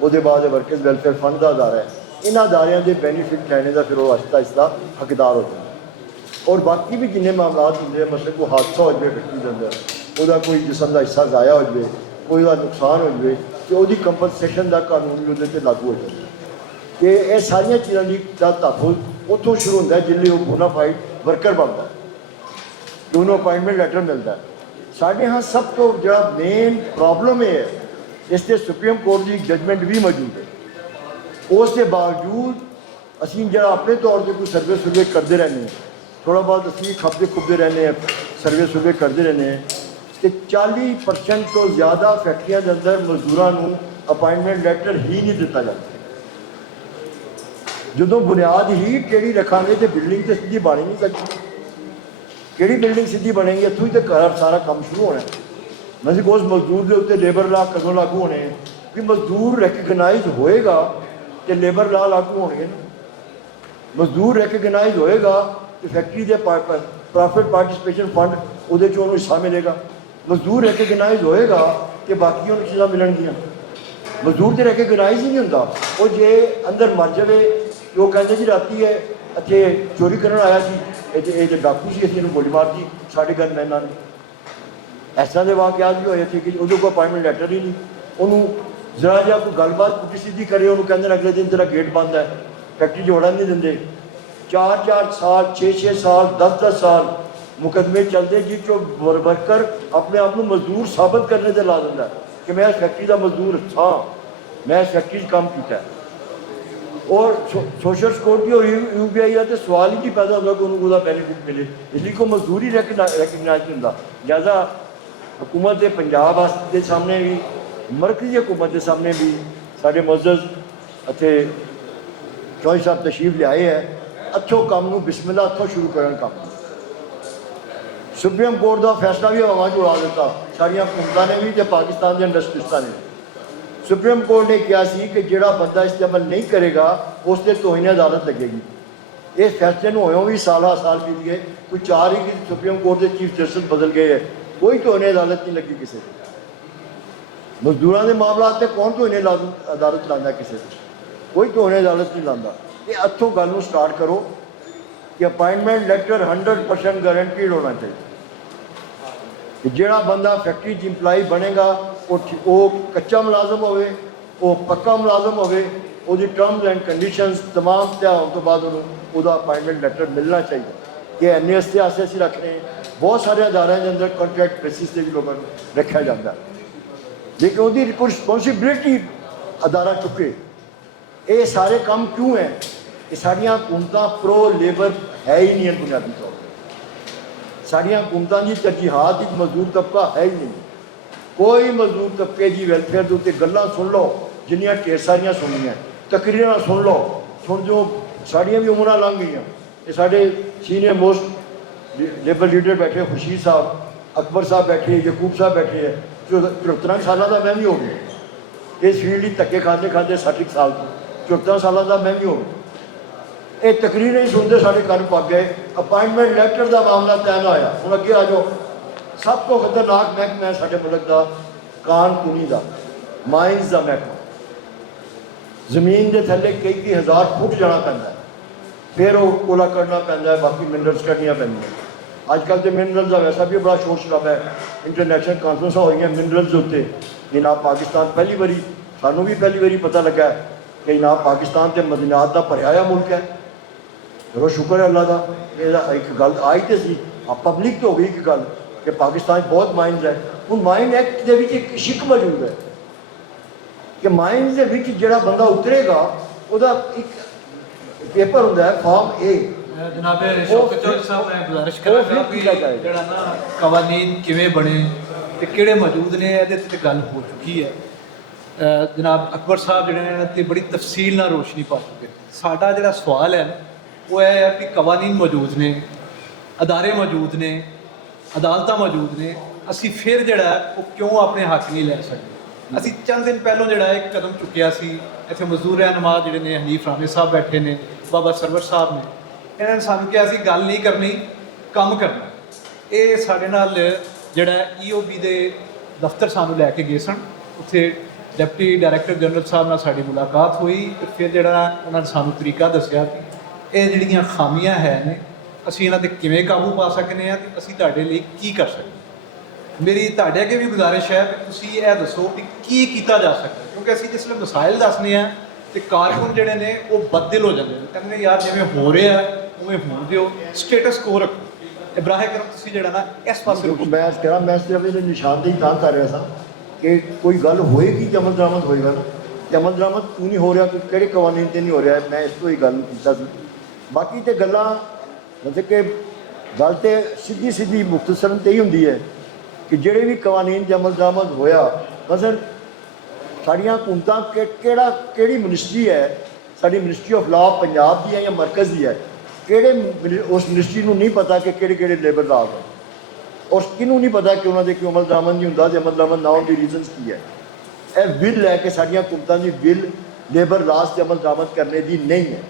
ਉਹਦੇ ਬਾਅਦ ਵਰਕਰਸ ਵੈਲਫੇਅਰ ਫੰਡ ਦਾ ਅਦਾਰਾ ਹੈ, ਇਹਨਾਂ ਅਦਾਰਿਆਂ ਦੇ ਬੈਨੀਫਿਟ ਲੈਣੇ ਦਾ ਫਿਰ ਉਹ ਆਹਿਸਤਾ ਆਹਿਸਤਾ ਹੱਕਦਾਰ ਹੋ ਜਾਂਦਾ। ਔਰ ਬਾਕੀ ਵੀ ਜਿੰਨੇ ਮਾਮਲਾਤ ਹੁੰਦੇ ਆ, ਮਸਲੇ ਕੋਈ ਹਾਦਸਾ ਹੋ ਜਾਵੇ ਫੈਕਟਰੀ ਦੇ ਅੰਦਰ, ਉਹਦਾ ਕੋਈ ਜਿਸਮ ਦਾ ਹਿੱਸਾ ਜ਼ਾਇਆ ਹੋ ਜਾਵੇ, ਕੋਈ ਉਹਦਾ ਨੁਕਸਾਨ ਹੋ ਜਾਵੇ, ਤੇ ਉਹਦੀ ਕੰਪਨਸੇਸ਼ਨ ਦਾ ਕਾਨੂੰਨ ਵੀ ਉਹਦੇ 'ਤੇ ਲਾਗੂ ਹੋ ਜਾਂਦਾ। ਕਿ ਇਹ ਸਾਰੀਆਂ ਚੀਜ਼ਾਂ ਦੀ ਦਾ ਤਹਫ਼ੁਜ਼ ਉੱਥੋਂ ਸ਼ੁਰੂ ਹੁੰਦਾ ਜਿੱਲੇ ਉਹ ਬੋਨਾਫਾਈਡ ਵਰਕਰ ਬਣਦਾ, ਤੇ ਉਹਨੂੰ ਅਪਾਇੰਟਮੈਂਟ ਲੈਟਰ ਮਿਲਦਾ। ਸਾਡੇ ਹਾਂ ਸਭ ਤੋਂ ਜਿਹੜਾ ਮੇਨ ਪ੍ਰੋਬਲਮ ਇਹ ਹੈ, ਇਸ 'ਤੇ ਸੁਪਰੀਮ ਕੋਰਟ ਦੀ ਜਜਮੈਂਟ ਵੀ ਮੌਜੂਦ ਹੈ। ਉਸ ਦੇ ਬਾਵਜੂਦ ਅਸੀਂ ਜਿਹੜਾ ਆਪਣੇ ਤੌਰ 'ਤੇ ਕੋਈ ਸਰਵੇ ਕਰਦੇ ਰਹਿੰਦੇ ਹਾਂ, ਥੋੜ੍ਹਾ ਬਹੁਤ ਅਸੀਂ ਖਪਦੇ ਖੁੱਬਦੇ ਰਹਿੰਦੇ ਹਾਂ, ਸਰਵੇ ਕਰਦੇ ਰਹਿੰਦੇ ਹਾਂ, ਤੇ 40% ਤੋਂ ਜ਼ਿਆਦਾ ਫੈਕਟਰੀਆਂ ਦੇ ਅੰਦਰ ਮਜ਼ਦੂਰਾਂ ਨੂੰ ਅਪਾਇੰਟਮੈਂਟ ਲੈਟਰ ਹੀ ਨਹੀਂ ਦਿੱਤਾ ਜਾਂਦਾ। ਜਦੋਂ ਬੁਨਿਆਦ ਹੀ ਕਿਹੜੀ ਰੱਖਾਂਗੇ ਤੇ ਬਿਲਡਿੰਗ ਤੇ ਸਿੱਧੀ ਬਣ ਨਹੀਂ ਸਕਦੀ। ਕਿਹੜੀ ਬਿਲਡਿੰਗ ਸਿੱਧੀ ਬਣੇਗੀ? ਇੱਥੋਂ ਹੀ ਤਾਂ ਘਰ ਸਾਰਾ ਕੰਮ ਸ਼ੁਰੂ ਹੋਣਾ। ਮਤਲਬ ਉਸ ਮਜ਼ਦੂਰ ਦੇ ਉੱਤੇ ਲੇਬਰ ਲਾ ਕਦੋਂ ਲਾਗੂ ਹੋਣੇ ਵੀ ਮਜ਼ਦੂਰ ਰੈਕਗਨਾਈਜ਼ ਹੋਏਗਾ ਤੇ ਲੇਬਰ ਲਾ ਲਾਗੂ ਹੋਣਗੇ ਨਾ। ਮਜ਼ਦੂਰ ਰੈਕਗਨਾਈਜ਼ ਹੋਏਗਾ ਤੇ ਫੈਕਟਰੀ ਦੇ ਪ੍ਰੋਫਿਟ ਪਾਰਟਿਸਪੇਸ਼ਨ ਫੰਡ ਉਹਦੇ 'ਚੋਂ ਉਹਨੂੰ ਹਿੱਸਾ ਮਿਲੇਗਾ। ਮਜ਼ਦੂਰ ਰੈਕਗਨਾਈਜ਼ ਹੋਏਗਾ ਤੇ ਬਾਕੀਆਂ ਨੂੰ ਚੀਜ਼ਾਂ ਮਿਲਣਗੀਆਂ। ਮਜ਼ਦੂਰ ਤੇ ਰੈਕਗਨਾਈਜ਼ ਹੀ ਨਹੀਂ ਹੁੰਦਾ। ਉਹ ਜੇ ਅੰਦਰ ਮਰ ਜਾਵੇ, ਉਹ ਕਹਿੰਦੇ ਜੀ ਰਾਤੀ ਹੈ ਇੱਥੇ ਚੋਰੀ ਕਰਨ ਆਇਆ ਸੀ, ਇਹ ਡਾਕੂ ਸੀ, ਅਸੀਂ ਇਹਨੂੰ ਗੋਲੀ ਮਾਰਤੀ, ਸਾਡੇ ਘਰ ਮੈਨਾਂ ਨੇ। ਐਸਾ ਦੇ ਵਾਕਿਆਤ ਵੀ ਹੋਏ ਸੀ ਕਿ ਉਹਦੇ ਕੋਲ ਅਪਾਇੰਟਮੈਂਟ ਲੈਟਰ ਹੀ ਨਹੀਂ। ਉਹਨੂੰ ਜ਼ਰਾ ਜਿਹਾ ਕੋਈ ਗੱਲਬਾਤ ਪੁੱਠੀ ਸਿੱਧੀ ਕਰੇ, ਉਹਨੂੰ ਕਹਿੰਦੇ ਨੇ ਅਗਲੇ ਦਿਨ ਤੇਰਾ ਗੇਟ ਬੰਦ ਹੈ, ਫੈਕਟਰੀ 'ਚ ਵੜਨ ਨਹੀਂ ਦਿੰਦੇ। 4-4 ਸਾਲ 6-6 ਸਾਲ 10-10 ਸਾਲ ਮੁਕੱਦਮੇ ਚੱਲਦੇ, ਜਿਸ 'ਚੋਂ ਵਰਕਰ ਆਪਣੇ ਆਪ ਨੂੰ ਮਜ਼ਦੂਰ ਸਾਬਤ ਕਰਨੇ 'ਤੇ ਲਾ ਦਿੰਦਾ ਕਿ ਮੈਂ ਇਸ ਫੈਕਟਰੀ ਦਾ ਮਜ਼ਦੂਰ ਹਾਂ, ਮੈਂ ਇਸ ਫੈਕਟਰੀ 'ਚ ਕੰਮ ਕੀਤਾ। ਔਰ ਸੋਸ਼ਲ ਸਿਕਿਉਰਿਟੀ ਔਰ UBI ਦਾ ਤਾਂ ਸਵਾਲ ਹੀ ਨਹੀਂ ਪੈਦਾ ਹੁੰਦਾ ਕਿ ਉਹਨੂੰ ਉਹਦਾ ਬੈਨੀਫਿਟ ਮਿਲੇ। ਇਸ ਲਈ ਕੋਈ ਮਜ਼ਦੂਰੀ ਰੈਕਗਨਾਈਜ਼ ਨਹੀਂ ਹੁੰਦਾ। ਲਿਹਾਜ਼ਾ ਹੁਕੂਮਤ ਦੇ ਪੰਜਾਬ ਦੇ ਸਾਹਮਣੇ ਵੀ, ਮਰਕਜ਼ੀ ਹੁਕੂਮਤ ਦੇ ਸਾਹਮਣੇ ਵੀ ਸਾਡੇ ਮੁਅੱਜ਼ਜ਼ ਇੱਥੇ ਚੌਧਰੀ ਸਾਹਿਬ ਤਸ਼ਰੀਫ ਲਿਆਏ ਹੈ। ਅੱਛੋ ਕੰਮ ਨੂੰ ਬਿਸਮਿਲ੍ਲਾ ਇੱਥੋਂ ਸ਼ੁਰੂ ਕਰਨ ਕੰਮ। ਸੁਪਰੀਮ ਕੋਰਟ ਦਾ ਫੈਸਲਾ ਵੀ ਹਵਾ 'ਚ ਉਡਾ ਦਿੱਤਾ ਸਾਰੀਆਂ ਹੁਕੂਮਤਾਂ ਨੇ ਵੀ ਤੇ ਪਾਕਿਸਤਾਨ ਦੇ ਇੰਡਸਟਰੀਸਟਾਂ ਨੇ। ਸੁਪਰੀਮ ਕੋਰਟ ਨੇ ਕਿਹਾ ਸੀ ਕਿ ਜਿਹੜਾ ਬੰਦਾ ਇਸ 'ਤੇ ਅਮਲ ਨਹੀਂ ਕਰੇਗਾ ਉਸ 'ਤੇ ਤੋਹੀਨ ਅਦਾਲਤ ਲੱਗੇਗੀ। ਇਸ ਫੈਸਲੇ ਨੂੰ ਹੋਇਓ ਵੀ ਸਾਲ ਬੀਤ ਗਏ, ਕੋਈ 4 ਹੀ ਸੁਪਰੀਮ ਕੋਰਟ ਦੇ ਚੀਫ ਜਸਟਿਸ ਬਦਲ ਗਏ ਹੈ, ਕੋਈ ਤੋਹੀਨ ਅਦਾਲਤ ਨਹੀਂ ਲੱਗੀ ਕਿਸੇ ਦੀ। ਮਜ਼ਦੂਰਾਂ ਦੇ ਮਾਮਲਾਤ 'ਤੇ ਕੌਣ ਤੋਹੀਨ ਅਦਾਲਤ ਲਾਉਂਦਾ? ਕਿਸੇ ਦੀ ਕੋਈ ਤੋਹੀਨ ਅਦਾਲਤ ਨਹੀਂ ਲਾਉਂਦਾ। ਇਹ ਇੱਥੋਂ ਗੱਲ ਨੂੰ ਸਟਾਰਟ ਕਰੋ ਕਿ ਅਪਾਇੰਟਮੈਂਟ ਲੈਟਰ 100% ਗਾਰੰਟੀਡ ਹੋਣਾ ਚਾਹੀਦਾ। ਕਿ ਜਿਹੜਾ ਬੰਦਾ ਫੈਕਟਰੀ 'ਚ ਇੰਪਲਾਈ ਬਣੇਗਾ ਉਹ ਕੱਚਾ ਮੁਲਾਜ਼ਮ ਹੋਵੇ, ਉਹ ਪੱਕਾ ਮੁਲਾਜ਼ਮ ਹੋਵੇ, ਉਹਦੀ ਟਰਮਸ ਐਂਡ ਕੰਡੀਸ਼ਨਸ ਤਮਾਮ ਤੈਅ ਹੋਣ ਤੋਂ ਬਾਅਦ ਉਹਨੂੰ ਉਹਦਾ ਅਪਾਇੰਟਮੈਂਟ ਲੈਟਰ ਮਿਲਣਾ ਚਾਹੀਦਾ। ਕਿ ਇੰਨੇ ਵਾਸਤੇ ਅਸੀਂ ਰੱਖ ਰਹੇ ਹਾਂ। ਬਹੁਤ ਸਾਰੇ ਅਦਾਰਿਆਂ ਦੇ ਅੰਦਰ ਕੰਟਰੈਕਟ ਬੇਸਿਸ 'ਤੇ ਵੀ ਲੋਕਾਂ ਨੂੰ ਰੱਖਿਆ ਜਾਂਦਾ, ਲੇਕਿਨ ਉਹਦੀ ਰਿਸਪੌਂਸਿਬਿਲਿਟੀ ਅਦਾਰਾ ਚੁੱਕੇ। ਇਹ ਸਾਰੇ ਕੰਮ ਕਿਉਂ ਹੈ? ਇਹ ਸਾਡੀਆਂ ਹੁਕੂਮਤਾਂ ਪ੍ਰੋ ਲੇਬਰ ਹੈ ਹੀ ਨਹੀਂ। ਬੁਨਿਆਦੀ ਤੌਰ 'ਤੇ ਸਾਡੀਆਂ ਹੁਕੂਮਤਾਂ ਦੀ ਤਰਜੀਹਾਤ ਵਿੱਚ ਮਜ਼ਦੂਰ ਤਬਕਾ ਹੈ ਹੀ ਨਹੀਂ। ਕੋਈ ਮਜ਼ਦੂਰ ਤਬਕੇ ਦੀ ਵੈਲਫੇਅਰ ਦੇ ਉੱਤੇ ਗੱਲਾਂ ਸੁਣ ਲਓ ਜਿੰਨੀਆਂ ਢੇਰ ਸਾਰੀਆਂ ਸੁਣੀਆਂ, ਤਕਰੀਰਾਂ ਸੁਣ ਲਓ, ਸੁਣ ਜੋ ਸਾਡੀਆਂ ਵੀ ਉਮਰਾਂ ਲੰਘ ਗਈਆਂ। ਇਹ ਸਾਡੇ ਸੀਨੀਅਰ ਮੋਸਟ ਲੇਬਰ ਲੀਡਰ ਬੈਠੇ, ਖੁਸ਼ੀਦ ਸਾਹਿਬ, ਅਕਬਰ ਸਾਹਿਬ ਬੈਠੇ, ਯਕੂਬ ਸਾਹਿਬ ਬੈਠੇ ਹੈ, 74 ਸਾਲਾਂ ਦਾ ਮੈਂ ਵੀ ਹੋ ਗਿਆ। ਇਸ ਫੀਲਡ ਵਿੱਚ ਧੱਕੇ ਖਾਂਦੇ 60 ਸਾਲ ਤੋਂ 74 ਸਾਲਾਂ ਦਾ ਮੈਂ ਵੀ ਹੋ ਗਿਆ। ਇਹ ਤਕਰੀਰਾਂ ਹੀ ਸੁਣਦੇ ਸਾਡੇ ਕੰਨ ਪੱਕ ਗਏ। ਅਪਾਇੰਟਮੈਂਟ ਲੈਟਰ ਦਾ ਮਾਮਲਾ ਤੈਅ ਨਾ ਹੋਇਆ। ਹੁਣ ਅੱਗੇ ਆ ਜਾਓ। ਸਭ ਤੋਂ ਖਤਰਨਾਕ ਮਹਿਕਮਾ ਹੈ ਸਾਡੇ ਮੁਲਕ ਦਾ ਕਾਨ ਕੂਨੀ ਦਾ, ਮਾਈਨਸ ਦਾ ਮਹਿਕਮਾ। ਜ਼ਮੀਨ ਦੇ ਥੱਲੇ ਕਈ ਹਜ਼ਾਰ ਫੁੱਟ ਜਾਣਾ ਪੈਂਦਾ, ਫਿਰ ਉਹ ਕੋਲਾ ਕੱਢਣਾ ਪੈਂਦਾ, ਬਾਕੀ ਮਿਨਰਲਸ ਕੱਢਣੀਆਂ ਪੈਂਦੀਆਂ। ਅੱਜ ਕੱਲ੍ਹ ਤੇ ਮਿਨਰਲਸ ਦਾ ਵੈਸਾ ਵੀ ਬੜਾ ਸ਼ੋਰ ਸ਼ਰਾਬਾ ਹੈ। ਇੰਟਰਨੈਸ਼ਨਲ ਕਾਨਫਰੰਸਾਂ ਹੋ ਰਹੀਆਂ ਮਿਨਰਲਸ ਦੇ ਉੱਤੇ। ਜਨਾਬ ਪਾਕਿਸਤਾਨ ਪਹਿਲੀ ਵਾਰੀ, ਸਾਨੂੰ ਵੀ ਪਹਿਲੀ ਵਾਰੀ ਪਤਾ ਲੱਗਾ ਕਿ ਜਨਾਬ ਪਾਕਿਸਤਾਨ ਤੇ ਮਦੀਨਾਤ ਦਾ ਭਰਿਆ ਹੋਇਆ ਮੁਲਕ ਹੈ। ਚਲੋ ਸ਼ੁਕਰ ਹੈ ਅੱਲਾ ਦਾ। ਇਹਦਾ ਇੱਕ ਗੱਲ ਆਈ ਤੇ ਸੀ, ਪਬਲਿਕ ਤੋਂ ਹੋ ਗਈ ਇੱਕ ਗੱਲ ਕਿ ਪਾਕਿਸਤਾਨ ਬਹੁਤ ਮਾਈਨਸ ਹੈ। ਹੁਣ ਮਾਈਨ ਐਕਟ ਦੇ ਵਿੱਚ ਇੱਕ ਸ਼ਿਕ ਮੌਜੂਦ ਹੈ ਕਿ ਮਾਈਨਸ ਦੇ ਵਿੱਚ ਜਿਹੜਾ ਬੰਦਾ ਉਤਰੇਗਾ ਉਹਦਾ ਇੱਕ ਪੇਪਰ ਹੁੰਦਾ ਹੈ ਫਾਰਮ ਏ। ਜਨਾਬ ਸ਼ੌਕਤ ਚੌਧਰੀ ਸਾਹਿਬ, ਮੈਂ ਗੁਜ਼ਾਰਿਸ਼ ਕਰਾਂਗਾ ਕਿ ਜਿਹੜਾ ਨਾ ਕਵਾਨੀਨ ਕਿਵੇਂ ਬਣੇ ਤੇ ਕਿਹੜੇ ਮੌਜੂਦ ਨੇ, ਇਹਦੇ 'ਤੇ ਗੱਲ ਹੋ ਚੁੱਕੀ ਹੈ। ਜਨਾਬ ਅਕਬਰ ਸਾਹਿਬ ਜਿਹੜੇ ਨੇ ਤੇ ਬੜੀ ਤਫਸੀਲ ਨਾਲ ਰੋਸ਼ਨੀ ਪਾ ਚੁੱਕੇ। ਸਾਡਾ ਜਿਹੜਾ ਸਵਾਲ ਹੈ ਉਹ ਇਹ ਹੈ ਕਿ ਕਵਾਨੀਨ ਮੌਜੂਦ ਨੇ, ਅਦਾਰੇ ਮੌਜੂਦ ਨੇ, ਅਦਾਲਤਾਂ ਮੌਜੂਦ ਨੇ, ਅਸੀਂ ਫਿਰ ਜਿਹੜਾ ਉਹ ਕਿਉਂ ਆਪਣੇ ਹੱਕ ਨਹੀਂ ਲੈ ਸਕਦੇ। ਅਸੀਂ ਚੰਦ ਦਿਨ ਪਹਿਲਾਂ ਜਿਹੜਾ ਇੱਕ ਕਦਮ ਚੁੱਕਿਆ ਸੀ, ਇੱਥੇ ਮਜ਼ਦੂਰ ਰਹਿਨੁਮਾ ਜਿਹੜੇ ਨੇ ਹਨੀਫ ਰਾਣੇ ਸਾਹਿਬ ਬੈਠੇ ਨੇ, ਬਾਬਾ ਸਰਵਰ ਸਾਹਿਬ ਨੇ, ਇਹਨਾਂ ਨੇ ਸਾਨੂੰ ਕਿਹਾ ਸੀ ਗੱਲ ਨਹੀਂ ਕਰਨੀ, ਕੰਮ ਕਰਨਾ। ਇਹ ਸਾਡੇ ਨਾਲ ਜਿਹੜਾ EOB ਦੇ ਦਫ਼ਤਰ ਸਾਨੂੰ ਲੈ ਕੇ ਗਏ ਸਨ, ਉੱਥੇ ਡਿਪਟੀ ਡਾਇਰੈਕਟਰ ਜਨਰਲ ਸਾਹਿਬ ਨਾਲ ਸਾਡੀ ਮੁਲਾਕਾਤ ਹੋਈ ਤੇ ਫਿਰ ਜਿਹੜਾ ਉਹਨਾਂ ਨੇ ਸਾਨੂੰ ਤਰੀਕਾ ਦੱਸਿਆ ਕਿ ਇਹ ਜਿਹੜੀਆਂ ਖਾਮੀਆਂ ਹੈ ਨੇ ਅਸੀਂ ਇਹਨਾਂ 'ਤੇ ਕਿਵੇਂ ਕਾਬੂ ਪਾ ਸਕਦੇ ਹਾਂ ਤੇ ਅਸੀਂ ਤੁਹਾਡੇ ਲਈ ਕੀ ਕਰ ਸਕਦੇ ਹਾਂ। ਮੇਰੀ ਤੁਹਾਡੇ ਅੱਗੇ ਵੀ ਗੁਜ਼ਾਰਿਸ਼ ਹੈ ਕਿ ਤੁਸੀਂ ਇਹ ਦੱਸੋ ਕਿ ਕੀ ਕੀਤਾ ਜਾ ਸਕਦਾ, ਕਿਉਂਕਿ ਅਸੀਂ ਜਿਸ ਵੇਲੇ ਮਸਾਇਲ ਦੱਸਦੇ ਹਾਂ ਤੇ ਕਾਰਕੁਨ ਜਿਹੜੇ ਨੇ ਉਹ ਬਦਲ ਹੋ ਜਾਂਦੇ ਨੇ, ਕਹਿੰਦੇ ਨੇ ਯਾਰ ਜਿਵੇਂ ਹੋ ਰਿਹਾ ਉਵੇਂ ਹੋਣ ਦਿਓ, ਸਟੇਟਸ ਕੋ ਰੱਖੋ। ਇਬਰਾਹਿਮ ਕਰਮ ਤੁਸੀਂ ਜਿਹੜਾ ਨਾ ਇਸ ਪਾਸੇ ਦੇਖੋ ਮੈਂ ਕਰਾਂ, ਮੈਂ ਸਿਰਫ ਇਹਨੂੰ ਨਿਸ਼ਾਨਦੇਹੀ ਤਾਂ ਕਰ ਰਿਹਾ ਸਾਂ ਕਿ ਕੋਈ ਗੱਲ ਹੋਏਗੀ ਤੇ ਅਮਲ ਦਰਾਮਦ ਹੋਏਗਾ ਨਾ, ਤੇ ਅਮਲ ਦਰਾਮਦ ਕਿਉਂ ਨਹੀਂ ਹੋ ਰਿਹਾ, ਕਿ ਕਿਹੜੇ ਕਵਾਨੀਨ ਤੇ ਨਹੀਂ ਹੋ ਰਿਹਾ, ਮੈਂ ਇਸ ਤੋਂ ਹੀ ਗੱਲ ਕੀਤਾ ਸੀ। ਬਾਕੀ ਤੇ ਗੱਲਾਂ ਮਤਲਬ ਕਿ ਗੱਲ ਤੇ ਸਿੱਧੀ ਮੁਖਤਸਰਨ ਤੇ ਹੀ ਹੁੰਦੀ ਹੈ ਕਿ ਜਿਹੜੇ ਵੀ ਕਵਾਨੀਨ ਤੇ ਅਮਲ ਦਰਾਮਦ ਹੋਇਆ, ਮਸਲ ਸਾਡੀਆਂ ਹਕੂਮਤਾਂ ਕਿਹੜੀ ਮਿਨਿਸਟਰੀ ਹੈ, ਸਾਡੀ ਮਿਨਿਸਟਰੀ ਆਫ ਲਾਅ ਪੰਜਾਬ ਦੀ ਹੈ ਜਾਂ ਮਰਕਜ਼ ਦੀ ਹੈ, ਕਿਹੜੇ ਉਸ ਮਿਨਿਸਟਰੀ ਨੂੰ ਨਹੀਂ ਪਤਾ ਕਿ ਕਿਹੜੇ ਲੇਬਰ ਲਾਅ ਹੈ, ਔਰ ਕਿਹਨੂੰ ਨਹੀਂ ਪਤਾ ਕਿ ਉਹਨਾਂ ਦੇ ਕਿਉਂ ਅਮਲ ਦਰਾਮਦ ਨਹੀਂ ਹੁੰਦਾ, ਤੇ ਅਮਲ ਦਰਾਮਦ ਨਾ ਹੋਣ ਦੀ ਰੀਜ਼ਨਸ ਕੀ ਹੈ। ਇਹ ਬਿੱਲ ਲੈ ਕੇ ਸਾਡੀਆਂ ਹਕੂਮਤਾਂ ਦੀ ਬਿੱਲ ਲੇਬਰ ਲਾਅ 'ਤੇ ਅਮਲ ਦਰਾਮਦ ਕਰਨੇ ਦੀ ਨਹੀਂ ਹੈ।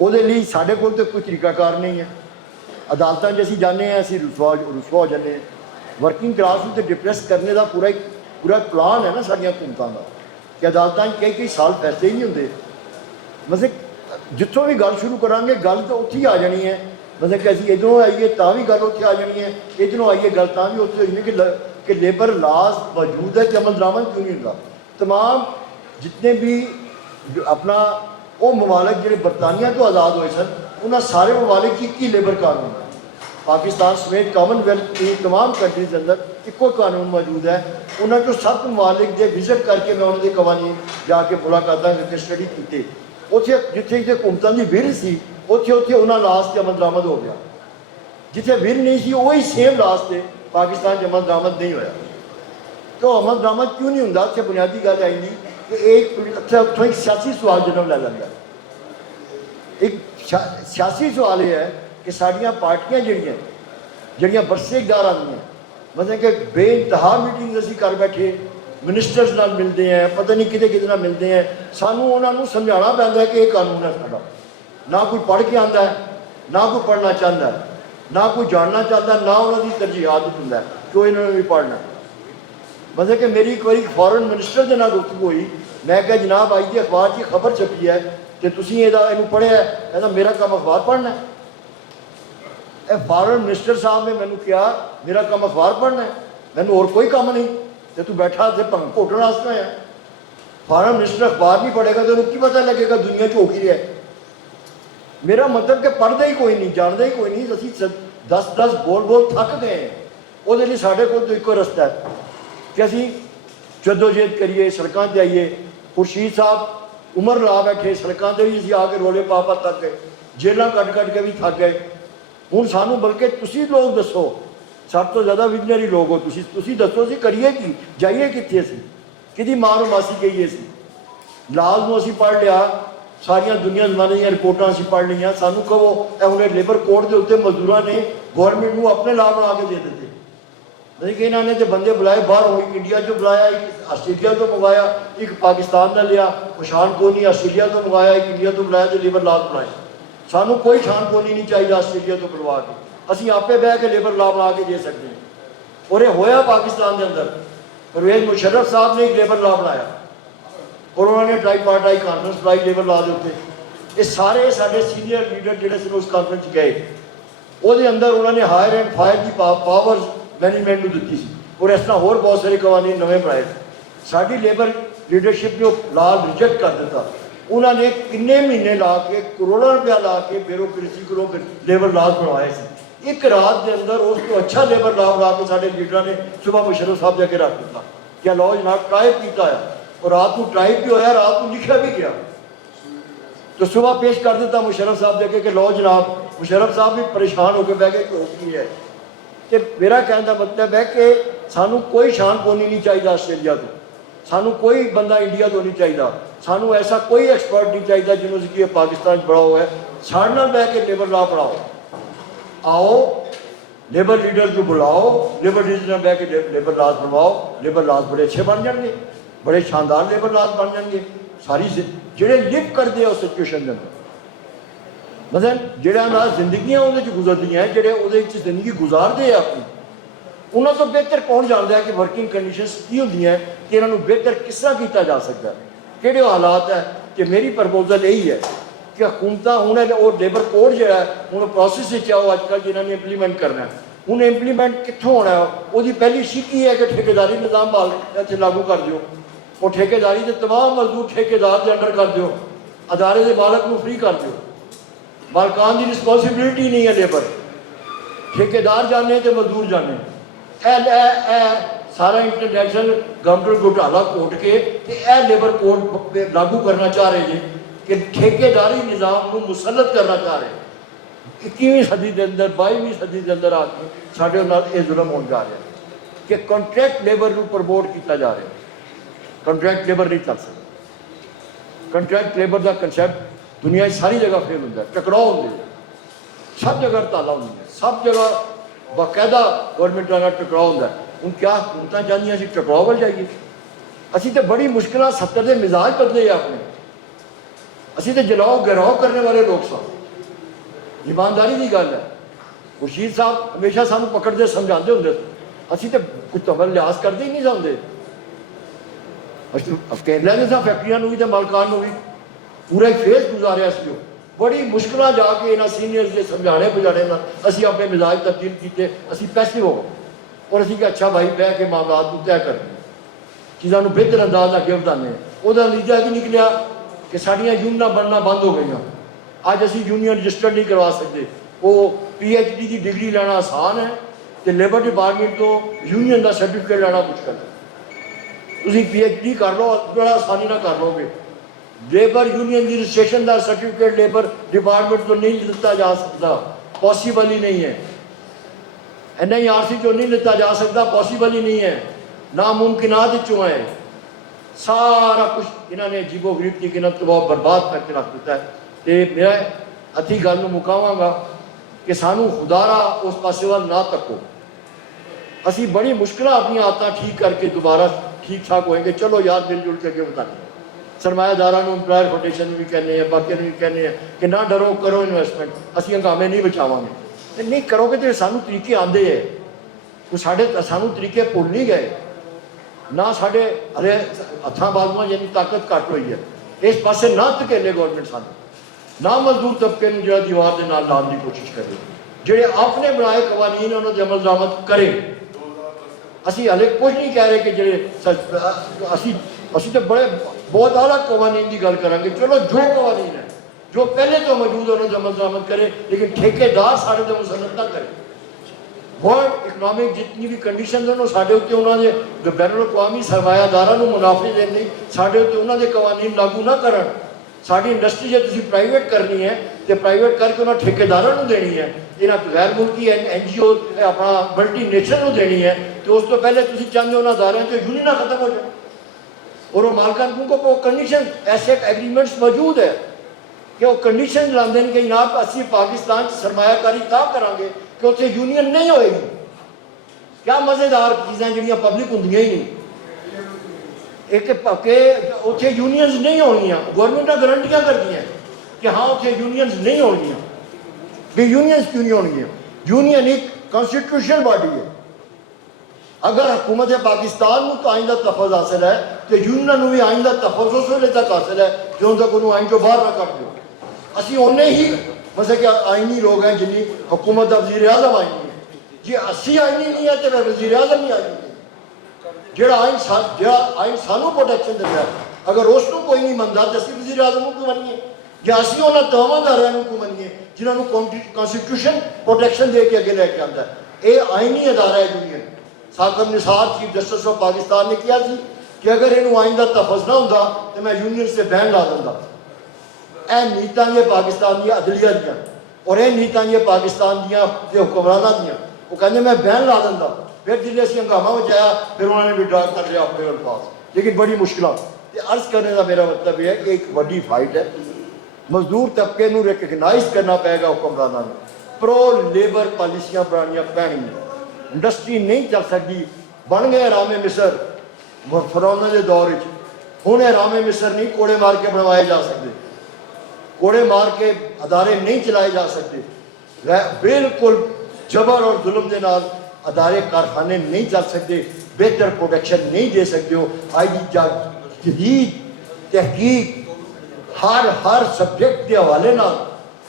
ਉਹਦੇ ਲਈ ਸਾਡੇ ਕੋਲ ਤਾਂ ਕੋਈ ਤਰੀਕਾਕਾਰ ਨਹੀਂ ਹੈ। ਅਦਾਲਤਾਂ 'ਚ ਅਸੀਂ ਜਾਂਦੇ ਹਾਂ, ਅਸੀਂ ਰੁਸਵਾ ਹੋ ਜਾਂਦੇ ਹਾਂ। ਵਰਕਿੰਗ ਕਲਾਸ ਨੂੰ ਤਾਂ ਡਿਪਰੈਸ ਕਰਨੇ ਦਾ ਪੂਰਾ ਪਲਾਨ ਹੈ ਨਾ ਸਾਡੀਆਂ ਹਕੂਮਤਾਂ ਦਾ, ਕਿ ਅਦਾਲਤਾਂ 'ਚ ਕਈ ਸਾਲ ਫੈਸਲੇ ਹੀ ਨਹੀਂ ਹੁੰਦੇ। ਮਤਲਬ ਜਿੱਥੋਂ ਵੀ ਗੱਲ ਸ਼ੁਰੂ ਕਰਾਂਗੇ ਗੱਲ ਤਾਂ ਉੱਥੇ ਹੀ ਆ ਜਾਣੀ ਹੈ। ਮਤਲਬ ਕਿ ਅਸੀਂ ਇੱਧਰੋਂ ਆਈਏ ਤਾਂ ਵੀ ਗੱਲ ਉੱਥੇ ਆ ਜਾਣੀ ਹੈ, ਇੱਧਰੋਂ ਆਈਏ ਗੱਲ ਤਾਂ ਵੀ ਉੱਥੇ ਹੋਈ ਹੈ ਕਿ ਲੇਬਰ ਲਾਜ਼ ਮੌਜੂਦ ਹੈ ਕਿ ਅਮਲ ਦਰਾਮਦ ਕਿਉਂ ਨਹੀਂ ਹੁੰਦਾ। ਤਮਾਮ ਜਿਤਨੇ ਵੀ ਆਪਣਾ ਉਹ ਮਮਾਲਕ ਜਿਹੜੇ ਬਰਤਾਨੀਆ ਤੋਂ ਆਜ਼ਾਦ ਹੋਏ ਸਨ, ਉਹਨਾਂ ਸਾਰੇ ਮਮਾਲਕ 'ਚ ਇੱਕ ਹੀ ਲੇਬਰ ਕਾਨੂੰਨ ਹੈ। ਪਾਕਿਸਤਾਨ ਸਮੇਤ ਕਾਮਨਵੈਲਥ ਦੀ ਤਮਾਮ ਕੰਟਰੀਜ਼ ਦੇ ਅੰਦਰ ਇੱਕੋ ਕਾਨੂੰਨ ਮੌਜੂਦ ਹੈ। ਉਹਨਾਂ 'ਚੋਂ 7 ਮਮਾਲਕ ਦੇ ਵਿਜ਼ਿਟ ਕਰਕੇ ਮੈਂ ਉਹਨਾਂ ਦੇ ਕਵਾਨੀਨ ਜਾ ਕੇ ਮੁਲਾਕਾਤਾਂ ਕਰਕੇ ਸਟੱਡੀ ਕੀਤੀ। ਉੱਥੇ ਜਿੱਥੇ ਹਕੂਮਤਾਂ ਦੀ ਵਿਰ ਸੀ ਉੱਥੇ ਉਹਨਾਂ ਲਾਸ 'ਤੇ ਅਮਲ ਦਰਾਮਦ ਹੋ ਗਿਆ, ਜਿੱਥੇ ਵਿਰ ਨਹੀਂ ਸੀ ਉਹੀ ਸੇਮ ਲਾਸ 'ਤੇ ਪਾਕਿਸਤਾਨ 'ਚ ਅਮਲ ਦਰਾਮਦ ਨਹੀਂ ਹੋਇਆ। ਤਾਂ ਅਮਲ ਦਰਾਮਦ ਕਿਉਂ ਨਹੀਂ ਹੁੰਦਾ? ਉੱਥੇ ਬੁਨਿਆਦੀ ਗੱਲ ਆਈ ਨਹੀਂ ਕਿ ਉੱਥੋਂ ਇੱਕ ਸਿਆਸੀ ਸਵਾਲ ਜਨਮ ਲੈ ਲੈਂਦਾ। ਇੱਕ ਸਿਆਸੀ ਸਵਾਲ ਇਹ ਹੈ ਕਿ ਸਾਡੀਆਂ ਪਾਰਟੀਆਂ ਜਿਹੜੀਆਂ ਬਰਸੇ-ਇਕਦਾਰ ਆਉਂਦੀਆਂ, ਮਤਲਬ ਕਿ ਬੇਇੰਤਹਾ ਮੀਟਿੰਗ ਅਸੀਂ ਕਰ ਬੈਠੇ, ਮਿਨਿਸਟਰਸ ਨਾਲ ਮਿਲਦੇ ਹੈ, ਪਤਾ ਨਹੀਂ ਕਿਤੇ ਨਾਲ ਮਿਲਦੇ ਹੈ, ਸਾਨੂੰ ਉਹਨਾਂ ਨੂੰ ਸਮਝਾਉਣਾ ਪੈਂਦਾ ਕਿ ਇਹ ਕਾਨੂੰਨ ਹੈ ਸਾਡਾ। ਨਾ ਕੋਈ ਪੜ੍ਹ ਕੇ ਆਉਂਦਾ ਹੈ, ਨਾ ਕੋਈ ਪੜ੍ਹਨਾ ਚਾਹੁੰਦਾ, ਨਾ ਕੋਈ ਜਾਣਨਾ ਚਾਹੁੰਦਾ, ਨਾ ਉਹਨਾਂ ਦੀ ਤਰਜੀਹਾਤ ਹੁੰਦਾ ਕਿ ਉਹ ਇਹਨਾਂ ਨੂੰ ਵੀ ਪੜ੍ਹਨਾ। ਮਤਲਬ ਕਿ ਮੇਰੀ ਇੱਕ ਵਾਰੀ ਫੋਰਨ ਮਿਨਿਸਟਰ ਦੇ ਨਾਲ ਗੁਫ਼ਤਗੂ ਹੋਈ, ਮੈਂ ਕਿਹਾ ਜਨਾਬ ਅੱਜ ਦੀ ਅਖਬਾਰ 'ਚ ਖਬਰ ਛਪੀ ਹੈ ਤੇ ਤੁਸੀਂ ਇਹਨੂੰ ਪੜ੍ਹਿਆ? ਕਹਿੰਦਾ ਮੇਰਾ ਕੰਮ ਅਖਬਾਰ ਪੜ੍ਹਨਾ। ਇਹ ਫੋਰਨ ਮਿਨਿਸਟਰ ਸਾਹਿਬ ਨੇ ਮੈਨੂੰ ਕਿਹਾ ਮੇਰਾ ਕੰਮ ਅਖਬਾਰ ਪੜ੍ਹਨਾ, ਮੈਨੂੰ ਹੋਰ ਕੋਈ ਕੰਮ ਨਹੀਂ, ਤੇ ਤੂੰ ਬੈਠਾ ਤੇ ਭੰਗ ਘੋਟਣ ਵਾਸਤੇ ਆਇਆ। ਫੋਰਨ ਮਿਨਿਸਟਰ ਅਖਬਾਰ ਨਹੀਂ ਪੜ੍ਹੇਗਾ ਤਾਂ ਉਹਨੂੰ ਕੀ ਪਤਾ ਲੱਗੇਗਾ ਦੁਨੀਆ 'ਚ ਹੋ ਕੀ ਰਿਹਾ। ਮੇਰਾ ਮਤਲਬ ਕਿ ਪੜ੍ਹਦਾ ਹੀ ਕੋਈ ਨਹੀਂ, ਜਾਣਦਾ ਹੀ ਕੋਈ ਨਹੀਂ। ਅਸੀਂ 10 ਬੋਲ ਥੱਕ ਗਏ। ਉਹਦੇ ਲਈ ਸਾਡੇ ਕੋਲ ਤਾਂ ਇੱਕੋ ਰਸਤਾ ਹੈ ਕਿ ਅਸੀਂ ਜਦੋਜਹਿਦ ਕਰੀਏ, ਸੜਕਾਂ 'ਤੇ ਆਈਏ। ਖੁਰਸ਼ੀਦ ਸਾਹਿਬ ਉਮਰ ਲਾ ਬੈਠੇ, ਸੜਕਾਂ 'ਤੇ ਵੀ ਅਸੀਂ ਆ ਕੇ ਰੋਲੇ ਪਾ ਥੱਕ ਗਏ, ਜੇਲਾਂ ਕੱਢ ਕੇ ਵੀ ਥੱਕ ਗਏ। ਹੁਣ ਸਾਨੂੰ ਬਲਕਿ ਤੁਸੀਂ ਲੋਕ ਦੱਸੋ, ਸਭ ਤੋਂ ਜ਼ਿਆਦਾ ਵਿਜ਼ਨਰੀ ਲੋਕ ਹੋ ਤੁਸੀਂ ਦੱਸੋ ਅਸੀਂ ਕਰੀਏ ਕੀ, ਜਾਈਏ ਕਿੱਥੇ, ਅਸੀਂ ਕਿਹਦੀ ਮਾਂ ਨੂੰ ਮਾਸੀ ਕਹੀਏ। ਅਸੀਂ ਲਾਲ ਨੂੰ ਅਸੀਂ ਪੜ੍ਹ ਲਿਆ, ਸਾਰੀਆਂ ਦੁਨੀਆ ਜ਼ਮਾਨੇ ਦੀਆਂ ਰਿਪੋਰਟਾਂ ਅਸੀਂ ਪੜ੍ਹ ਲਈਆਂ। ਸਾਨੂੰ ਕਹੋ ਇਹ ਹੁਣੇ ਲੇਬਰ ਕੋਡ ਦੇ ਉੱਤੇ ਮਜ਼ਦੂਰਾਂ ਨੇ ਗੌਰਮੈਂਟ ਨੂੰ ਆਪਣੇ ਲਾਭ ਬਣਾ ਕੇ ਦੇ ਦਿੱਤੇ। ਨਹੀਂ ਕਿ ਇਹਨਾਂ ਨੇ ਤੇ ਬੰਦੇ ਬੁਲਾਏ ਬਾਹਰੋਂ, ਇੱਕ ਇੰਡੀਆ 'ਚੋਂ ਬੁਲਾਇਆ, ਇੱਕ ਆਸਟ੍ਰੇਲੀਆ ਤੋਂ ਮੰਗਵਾਇਆ, ਇੱਕ ਪਾਕਿਸਤਾਨ ਦਾ ਲਿਆ, ਪਛਾਣ ਕੋਈ ਨਹੀਂ, ਆਸਟ੍ਰੇਲੀਆ ਤੋਂ ਮੰਗਵਾਇਆ, ਇੱਕ ਇੰਡੀਆ ਤੋਂ ਬੁਲਾਇਆ ਤੇ ਲੇਬਰ ਲਾਅ ਬਣਾਏ। ਸਾਨੂੰ ਕੋਈ ਛਾਣ ਕੋਨੀ ਨਹੀਂ ਚਾਹੀਦਾ ਆਸਟ੍ਰੇਲੀਆ ਤੋਂ ਬਣਵਾ ਕੇ, ਅਸੀਂ ਆਪੇ ਬਹਿ ਕੇ ਲੇਬਰ ਲਾਅ ਬਣਾ ਕੇ ਦੇ ਸਕਦੇ ਹਾਂ। ਔਰ ਇਹ ਹੋਇਆ ਪਾਕਿਸਤਾਨ ਦੇ ਅੰਦਰ। ਪਰਵੇਜ਼ ਮੁਸ਼ਰਫ ਸਾਹਿਬ ਨੇ ਇੱਕ ਲੇਬਰ ਲਾਅ ਬਣਾਇਆ ਔਰ ਉਹਨਾਂ ਨੇ ਟ੍ਰਾਈਪਾਰਟਾਈਟ ਕਾਨਫਰੰਸ ਬੁਲਾਈ ਲੇਬਰ ਲਾਅ ਦੇ ਉੱਤੇ। ਇਹ ਸਾਰੇ ਸਾਡੇ ਸੀਨੀਅਰ ਲੀਡਰ ਜਿਹੜੇ ਸੀ ਉਸ ਕਾਨਫਰੰਸ 'ਚ ਗਏ। ਉਹਦੇ ਅੰਦਰ ਉਹਨਾਂ ਨੇ hire and fire the powers management ਨੂੰ ਦਿੱਤੀ ਸੀ ਔਰ ਇਸ ਤਰ੍ਹਾਂ ਹੋਰ ਬਹੁਤ ਸਾਰੇ ਕਾਨੂੰਨ ਨਵੇਂ ਬਣਾਏ। ਸਾਡੀ ਲੇਬਰ ਲੀਡਰਸ਼ਿਪ ਨੇ ਉਹ ਲਾਅ ਰਿਜੈਕਟ ਕਰ ਦਿੱਤਾ। ਉਹਨਾਂ ਨੇ ਕਿੰਨੇ ਮਹੀਨੇ ਲਾ ਕੇ, ਕਰੋੜਾਂ ਰੁਪਇਆ ਲਾ ਕੇ ਬਿਊਰੋਕ੍ਰੇਸੀ ਕੋਲੋਂ ਲੇਬਰ ਲਾਅ ਬਣਵਾਏ ਸੀ। ਇੱਕ ਰਾਤ ਦੇ ਅੰਦਰ ਉਸ ਤੋਂ ਅੱਛਾ ਲੇਬਰ ਲਾਅ ਬਣਾ ਕੇ ਸਾਡੇ ਲੀਡਰਾਂ ਨੇ ਸੁਬਾਹ ਮੁਸ਼ਰਫ ਸਾਹਿਬ ਜਾ ਕੇ ਰੱਖ ਦਿੱਤਾ ਕਿ ਲਓ ਜਨਾਬ ਟਾਈਪ ਕੀਤਾ ਹੈ, ਔਰ ਰਾਤ ਨੂੰ ਟਾਈਪ ਵੀ ਹੋਇਆ, ਰਾਤ ਨੂੰ ਲਿਖਿਆ ਵੀ ਗਿਆ। तो सुबह पेश कर देता मुशर्रफ साहब देखे कि लो जनाब। मुशर्रफ साहब भी परेशान होकर बह गए कि हो की है। कि मेरा कहने का मतलब है कि सानू कोई शान कोनी नहीं चाहिए आस्ट्रेलिया तो, ਸਾਨੂੰ ਕੋਈ ਬੰਦਾ ਇੰਡੀਆ ਤੋਂ ਨਹੀਂ ਚਾਹੀਦਾ, ਸਾਨੂੰ ਐਸਾ ਕੋਈ ਐਕਸਪਰਟ ਨਹੀਂ ਚਾਹੀਦਾ ਜਿਹਨੂੰ ਅਸੀਂ ਕਿ ਪਾਕਿਸਤਾਨ 'ਚ ਬੜਾ ਹੋਇਆ। ਸਾਡੇ ਨਾਲ ਬਹਿ ਕੇ ਲੇਬਰ ਲਾ ਪੜਾਓ, ਆਓ ਲੇਬਰ ਲੀਡਰ ਨੂੰ ਬੁਲਾਓ, ਲੇਬਰ ਲੀਡਰ ਨਾਲ ਬਹਿ ਕੇ ਲੇਬਰ ਲਾਜ਼ ਬਣਵਾਓ, ਲੇਬਰ ਲਾਜ਼ ਬੜੇ ਅੱਛੇ ਬਣ ਜਾਣਗੇ, ਬੜੇ ਸ਼ਾਨਦਾਰ ਲੇਬਰ ਲਾਜ਼ ਬਣ ਜਾਣਗੇ। ਸਾਰੀ ਜਿਹੜੇ ਲਿਵ ਕਰਦੇ ਆ ਉਸ ਸਿਚੁਏਸ਼ਨ ਦੇ ਅੰਦਰ, ਮਤਲਬ ਜਿਹੜਿਆਂ ਨਾਲ ਜ਼ਿੰਦਗੀਆਂ ਉਹਦੇ 'ਚ ਗੁਜ਼ਰਦੀਆਂ, ਜਿਹੜੇ ਉਹਦੇ 'ਚ ਜ਼ਿੰਦਗੀ ਗੁਜ਼ਾਰਦੇ ਆ ਆਪਣੀ, ਉਹਨਾਂ ਤੋਂ ਬਿਹਤਰ ਕੌਣ ਜਾਣਦਾ ਹੈ ਕਿ ਵਰਕਿੰਗ ਕੰਡੀਸ਼ਨਸ ਕੀ ਹੁੰਦੀਆਂ, ਕਿ ਇਹਨਾਂ ਨੂੰ ਬਿਹਤਰ ਕਿਸ ਤਰ੍ਹਾਂ ਕੀਤਾ ਜਾ ਸਕਦਾ, ਕਿਹੜੇ ਹਾਲਾਤ ਹੈ। ਕਿ ਮੇਰੀ ਪ੍ਰਪੋਜ਼ਲ ਇਹੀ ਹੈ ਕਿ ਹਕੂਮਤਾਂ ਹੁਣ ਉਹ ਲੇਬਰ ਕੋਡ ਜਿਹੜਾ ਹੁਣ ਪ੍ਰੋਸੈਸ ਵਿੱਚ ਆ, ਉਹ ਅੱਜ ਕੱਲ੍ਹ ਜਿਹਨਾਂ ਨੇ ਇੰਪਲੀਮੈਂਟ ਕਰਨਾ, ਹੁਣ ਇੰਪਲੀਮੈਂਟ ਕਿੱਥੋਂ ਹੋਣਾ, ਉਹਦੀ ਪਹਿਲੀ ਸਿੱਖ ਹੀ ਹੈ ਕਿ ਠੇਕੇਦਾਰੀ ਨਿਜ਼ਾਮ ਬਾਲ ਇੱਥੇ ਲਾਗੂ ਕਰ ਦਿਓ। ਉਹ ਠੇਕੇਦਾਰੀ ਦੇ ਤਮਾਮ ਮਜ਼ਦੂਰ ਠੇਕੇਦਾਰ ਦੇ ਅੰਡਰ ਕਰ ਦਿਓ, ਅਦਾਰੇ ਦੇ ਮਾਲਕ ਨੂੰ ਫ੍ਰੀ ਕਰ ਦਿਓ, ਮਾਲਕਾਨ ਦੀ ਰਿਸਪੌਂਸਿਬਿਲਿਟੀ ਨਹੀਂ ਹੈ ਲੇਬਰ, ਠੇਕੇਦਾਰ ਜਾਣੇ ਤੇ ਮਜ਼ਦੂਰ ਜਾਣੇ। ਇਹ ਸਾਰਾ ਇੰਟਰਨੈਸ਼ਨਲ ਗਵਰਨਮੈਂਟ ਘੁਟਾਲਾ ਕੋਟ ਕੇ ਤੇ ਇਹ ਲੇਬਰ ਕੋਡ ਲਾਗੂ ਕਰਨਾ ਚਾਹ ਰਹੇ ਜੀ ਕਿ ਠੇਕੇਦਾਰੀ ਨਿਜ਼ਾਮ ਨੂੰ ਮੁਸੱਲਤ ਕਰਨਾ ਚਾਹ ਰਹੇ। 21ਵੀਂ ਸਦੀ ਦੇ ਅੰਦਰ 22ਵੀਂ ਸਦੀ ਦੇ ਅੰਦਰ ਆ ਕੇ ਸਾਡੇ ਨਾਲ ਇਹ ਜ਼ੁਲਮ ਹੋਣ ਜਾ ਰਿਹਾ ਕਿ ਕੰਟਰੈਕਟ ਲੇਬਰ ਨੂੰ ਪ੍ਰਮੋਟ ਕੀਤਾ ਜਾ ਰਿਹਾ। ਕੰਟਰੈਕਟ ਲੇਬਰ ਨਹੀਂ ਚੱਲ ਸਕਦਾ। ਕੰਟਰੈਕਟ ਲੇਬਰ ਦਾ ਕਨਸੈਪਟ ਦੁਨੀਆ 'ਚ ਸਾਰੀ ਜਗ੍ਹਾ ਫੇਲ ਹੁੰਦਾ, ਟਕਰਾਅ ਹੁੰਦੇ, ਸਭ ਜਗ੍ਹਾ ਹੜਤਾਲਾਂ ਹੁੰਦੀਆਂ, ਸਭ ਜਗ੍ਹਾ ਬਾਕਾਇਦਾ ਗੌਰਮੈਂਟਾਂ ਨਾਲ ਟਕਰਾਅ ਹੁੰਦਾ। ਹੁਣ ਕਿਆ ਹਕੂਮਤਾਂ ਚਾਹੁੰਦੀਆਂ ਅਸੀਂ ਟਕਰਾਅ ਵੱਲ ਜਾਈਏ? ਅਸੀਂ ਤਾਂ ਬੜੀ ਮੁਸ਼ਕਿਲਾਂ 70 ਦੇ ਮਿਜ਼ਾਜ ਬਦਲੇ ਆ ਆਪਣੇ। ਅਸੀਂ ਤਾਂ ਜਲਾਓ ਗਿਰਾਓ ਕਰਨ ਵਾਲੇ ਲੋਕ ਸਾਂ। ਇਮਾਨਦਾਰੀ ਦੀ ਗੱਲ ਹੈ। ਖੁਰਸ਼ੀਦ ਸਾਹਿਬ ਹਮੇਸ਼ਾ ਸਾਨੂੰ ਪਕੜਦੇ ਸਮਝਾਉਂਦੇ ਹੁੰਦੇ, ਅਸੀਂ ਤਾਂ ਕੁਝ ਤਵਲ ਲਿਹਾਜ਼ ਕਰਦੇ ਹੀ ਨਹੀਂ ਜਾਂਦੇ। ਅਸੀਂ ਕਹਿ ਲੈਂਦੇ ਸਾਂ ਫੈਕਟਰੀਆਂ ਨੂੰ ਵੀ ਤੇ ਮਾਲਕਾਨ ਨੂੰ ਵੀ ਪੂਰਾ ਹੀ ਫੇਸ ਗੁਜ਼ਾਰਿਆ ਸੀ। ਉਹ ਬੜੀ ਮੁਸ਼ਕਿਲਾਂ ਜਾ ਕੇ ਇਹਨਾਂ ਸੀਨੀਅਰਸ ਦੇ ਸਮਝਾਣੇ ਬੁਝਾਣੇ ਨਾਲ ਅਸੀਂ ਆਪਣੇ ਮਿਜ਼ਾਜ ਤਬਦੀਲ ਕੀਤੇ। ਅਸੀਂ ਪੈਸਿਵ ਹੋ ਗਏ ਔਰ ਅਸੀਂ ਕਿ ਅੱਛਾ ਭਾਈ ਬਹਿ ਕੇ ਮਾਮਲਾਤ ਨੂੰ ਤੈਅ ਕਰਦੇ, ਚੀਜ਼ਾਂ ਨੂੰ ਬਿਹਤਰ ਅੰਦਾਜ਼ ਨਾਲ ਅੱਗੇ ਵਧਾਉਂਦੇ ਹਾਂ। ਉਹਦਾ ਨਤੀਜਾ ਕੀ ਨਿਕਲਿਆ ਕਿ ਸਾਡੀਆਂ ਯੂਨੀਅਨਾਂ ਬਣਨਾ ਬੰਦ ਹੋ ਗਈਆਂ। ਅੱਜ ਅਸੀਂ ਯੂਨੀਅਨ ਰਜਿਸਟਰ ਨਹੀਂ ਕਰਵਾ ਸਕਦੇ। ਉਹ PhD ਦੀ ਡਿਗਰੀ ਲੈਣਾ ਆਸਾਨ ਹੈ ਤੇ ਲੇਬਰ ਡਿਪਾਰਟਮੈਂਟ ਤੋਂ ਯੂਨੀਅਨ ਦਾ ਸਰਟੀਫਿਕੇਟ ਲੈਣਾ ਮੁਸ਼ਕਲ ਹੈ। ਤੁਸੀਂ PhD ਕਰ ਲਓ, ਬੜਾ ਆਸਾਨੀ ਨਾਲ ਕਰ ਲਓਗੇ। ਲੇਬਰ ਯੂਨੀਅਨ ਦੀ ਰਜਿਸਟ੍ਰੇਸ਼ਨ ਦਾ ਸਰਟੀਫਿਕੇਟ ਲੇਬਰ ਡਿਪਾਰਟਮੈਂਟ ਤੋਂ ਨਹੀਂ ਲਿੱਤਾ ਜਾ ਸਕਦਾ, ਪੋਸੀਬਲ ਹੀ ਨਹੀਂ ਹੈ। NIRC ਤੋਂ ਨਹੀਂ ਲਿੱਤਾ ਜਾ ਸਕਦਾ, ਪੋਸੀਬਲ ਹੀ ਨਹੀਂ ਹੈ, ਨਾਮੁਮਕਿਨਾਤ ਵਿੱਚੋਂ ਹੈ। ਸਾਰਾ ਕੁਛ ਇਹਨਾਂ ਨੇ ਅਜੀਬੋ ਗਰੀਬ ਤਰੀਕੇ ਨਾਲ ਤਬਾਹ ਬਰਬਾਦ ਕਰਕੇ ਰੱਖ ਦਿੱਤਾ ਹੈ। ਤੇ ਮੈਂ ਅੱਧੀ ਗੱਲ ਨੂੰ ਮੁਕਾਵਾਂਗਾ ਕਿ ਸਾਨੂੰ ਖੁਦਾਰਾ ਉਸ ਪਾਸੇ ਵੱਲ ਨਾ ਤੱਕੋ। ਅਸੀਂ ਬੜੀ ਮੁਸ਼ਕਿਲਾਂ ਆਪਣੀਆਂ ਆਦਤਾਂ ਠੀਕ ਕਰਕੇ ਦੁਬਾਰਾ ਠੀਕ ਠਾਕ ਹੋਏਗੇ। ਚਲੋ ਯਾਰ ਮਿਲ ਜੁਲ ਕੇ ਅੱਗੇ ਵਧਾਂਗੇ। ਸਰਮਾਇਆਦਾਰਾਂ ਨੂੰ, ਇੰਪਲਾਇਰ ਫਾਊਂਡੇਸ਼ਨ ਨੂੰ ਵੀ ਕਹਿੰਦੇ ਆ, ਬਾਕੀਆਂ ਨੂੰ ਵੀ ਕਹਿੰਦੇ ਆ ਕਿ ਨਾ ਡਰੋ, ਕਰੋ ਇਨਵੈਸਟਮੈਂਟ, ਅਸੀਂ ਹੰਗਾਮੇ ਨਹੀਂ ਬਚਾਵਾਂਗੇ। ਤੇ ਨਹੀਂ ਕਰੋਗੇ ਤੇ ਸਾਨੂੰ ਤਰੀਕੇ ਆਉਂਦੇ ਹੈ, ਕੋਈ ਸਾਨੂੰ ਤਰੀਕੇ ਭੁੱਲ ਨਹੀਂ ਗਏ ਨਾ। ਸਾਡੇ ਹਰੇ ਹੱਥਾਂ ਬਾਜ਼ੂਆਂ ਯਾਨੀ ਤਾਕਤ ਘੱਟ ਹੋਈ ਹੈ। ਇਸ ਪਾਸੇ ਨਾ ਧਕੇਲੇ ਗੌਰਮੈਂਟ ਸਾਨੂੰ, ਨਾ ਮਜ਼ਦੂਰ ਤਬਕੇ ਨੂੰ ਜਿਹੜਾ ਦੀਵਾਰ ਦੇ ਨਾਲ ਲਾਉਣ ਦੀ ਕੋਸ਼ਿਸ਼ ਕਰੇ। ਜਿਹੜੇ ਆਪਣੇ ਬਣਾਏ ਕਵਾਨੀਨ ਉਹਨਾਂ ਦੇ ਅਮਲ ਦਰਾਮਦ ਕਰੇ। ਅਸੀਂ ਹਲੇ ਕੁਝ ਨਹੀਂ ਕਹਿ ਰਹੇ ਕਿ ਜਿਹੜੇ ਅਸੀਂ ਤਾਂ ਬਹੁਤ ਆਲਾ ਕਵਾਨੀਨ ਦੀ ਗੱਲ ਕਰਾਂਗੇ। ਚਲੋ ਜੋ ਕਵਾਨੀਨ ਹੈ, ਜੋ ਪਹਿਲੇ ਤੋਂ ਮੌਜੂਦ ਉਹਨਾਂ ਦੇ ਅਮਲ ਦਰਾਮਦ ਕਰੇ, ਲੇਕਿਨ ਠੇਕੇਦਾਰ ਸਾਡੇ ਤੇ ਮੁਸੱਲਤ ਨਾ ਕਰੇ। ਵਰਲਡ ਇਕਨੋਮਿਕ ਜਿਤਨੀ ਵੀ ਕੰਡੀਸ਼ਨ ਹਨ ਉਹ ਸਾਡੇ ਉੱਤੇ ਉਹਨਾਂ ਦੇ ਬੈਨ ਅਲ-ਅਕਵਾਮੀ ਸਰਮਾਇਆਦਾਰਾਂ ਨੂੰ ਮੁਨਾਫੇ ਦੇਣ ਲਈ ਸਾਡੇ ਉੱਤੇ ਉਹਨਾਂ ਦੇ ਕਵਾਨੀਨ ਲਾਗੂ ਨਾ ਕਰਨ। ਸਾਡੀ ਇੰਡਸਟਰੀ ਜੇ ਤੁਸੀਂ ਪ੍ਰਾਈਵੇਟ ਕਰਨੀ ਹੈ ਤੇ ਪ੍ਰਾਈਵੇਟ ਕਰਕੇ ਉਹਨਾਂ ਠੇਕੇਦਾਰਾਂ ਨੂੰ ਦੇਣੀ ਹੈ, ਇਹਨਾਂ ਗੈਰ ਮੁਲਕੀ NGO ਆਪਣਾ ਮਲਟੀਨੇਸ਼ਨਲ ਨੂੰ ਦੇਣੀ ਹੈ। ਤੇ ਉਸ ਤੋਂ ਪਹਿਲੇ ਤੁਸੀਂ ਚਾਹੁੰਦੇ ਹੋ ਉਹਨਾਂ ਅਦਾਰਿਆਂ 'ਚ ਯੂਨੀਅਨਾਂ ਖਤਮ ਹੋ ਜਾਣ ਔਰ ਉਹ ਮਾਲਕਾਂ ਨੂੰ ਕੋ ਕੰਡੀਸ਼ਨ ਐਸੇ ਐਗਰੀਮੈਂਟਸ ਮੌਜੂਦ ਹੈ ਕਿ ਉਹ ਕੰਡੀਸ਼ਨ ਲਾਉਂਦੇ ਨੇ ਕਿ ਜਨਾਬ ਅਸੀਂ ਪਾਕਿਸਤਾਨ 'ਚ ਸਰਮਾਇਆਕਾਰੀ ਤਾਂ ਕਰਾਂਗੇ ਕਿ ਉੱਥੇ ਯੂਨੀਅਨ ਨਹੀਂ ਹੋਏਗੀ। ਕਿਆ ਮਜ਼ੇਦਾਰ ਚੀਜ਼ਾਂ ਜਿਹੜੀਆਂ ਪਬਲਿਕ ਹੁੰਦੀਆਂ ਹੀ ਨਹੀਂ। ਇੱਕ ਕਿ ਉੱਥੇ ਯੂਨੀਅਨਸ ਨਹੀਂ ਹੋਣਗੀਆਂ, ਗੌਰਮੈਂਟਾਂ ਗਰੰਟੀਆਂ ਕਰਦੀਆਂ ਕਿ ਹਾਂ ਉੱਥੇ ਯੂਨੀਅਨਸ ਨਹੀਂ ਹੋਣਗੀਆਂ। ਵੀ ਯੂਨੀਅਨਸ ਕਿਉਂ ਨਹੀਂ ਹੋਣਗੀਆਂ? ਯੂਨੀਅਨ ਇੱਕ ਕॉन्स्टिट्यूशनल ਬਾਡੀ ਹੈ। अगर हुकूमत पाकिस्तान को आइंदा तहफ़्फ़ुज़ हासिल है तो यूनियन भी आइंदा तहफ़्फ़ुज़ उस वेले तक हासिल है जो तक उन्होंने आइन चो बाहर ना कर दो। असी उन्ने ही वैसे कि आइनी लोग हैं जिन्नी हुकूमत का वज़ीर आज़म आइनी है। जे असी आइनी नहीं है तो वज़ीर आज़म नहीं आइनी। जो आइन सानू प्रोटेक्शन दे रहा, अगर उसको कोई नहीं मनता तो असी वज़ीर आज़म को मनीए या असी उन्होंने तवादारों को मनीए जिन्होंने कॉन्स्टिट्यूशन प्रोटेक्शन दे के अगे लैके आता है। ये आइनी अदारा है union. Saqib Nisar chief justice of Pakistan ने किया सी कि अगर इनू आइंदा तहफ़्फ़ुज़ ना होंदा तो मैं यूनियन से बैन ला दिंदा। ਇਹ ਨੀਤਾਂ ये पाकिस्तान ਦੀਆਂ ਅਦਲੀਆ ਦੀਆਂ ਔਰ ਇਹ ਨੀਤਾਂ ये पाकिस्तान ਦੀਆਂ ਤੇ ਹੁਕਮਰਾਨਾਂ ਦੀਆਂ। ਉਹ ਕਹਿੰਦੇ ਮੈਂ ਬੈਨ ਲਾ ਦਿੰਦਾ। ਫਿਰ ਜਿੱਲੇ ਅਸੀਂ ਹੰਗਾਮਾ ਮਚਾਇਆ ਫਿਰ ਉਹਨਾਂ ਨੇ ਵਿਡਰਾ ਕਰ ਲਿਆ ਆਪਣੇ ਅਲਫਾਜ਼। लेकिन बड़ी मुश्किल अर्ज करने का मेरा मतलब यह है कि एक बड़ी फाइट है मजदूर तबके ਨੂੰ रिकगनाइज करना पेगा हुक्मराना ने प्रो लेबर पॉलिसियां बनानियां पैणियां इंडस्ट्री नहीं चल सकती बन गए रामे मिसर फरौना के दौर हुण रामे मिसर नहीं कोड़े मार के बनवाए जा सकते कोड़े मार के अदारे नहीं चलाए जा सकते बिल्कुल जबर और जुल्म के नाल अदारे कारखाने नहीं चल सकते बेहतर प्रोटेक्शन नहीं दे सकते हो आज जदीद तहकीक हर सब्जेक्ट के हवाले नाल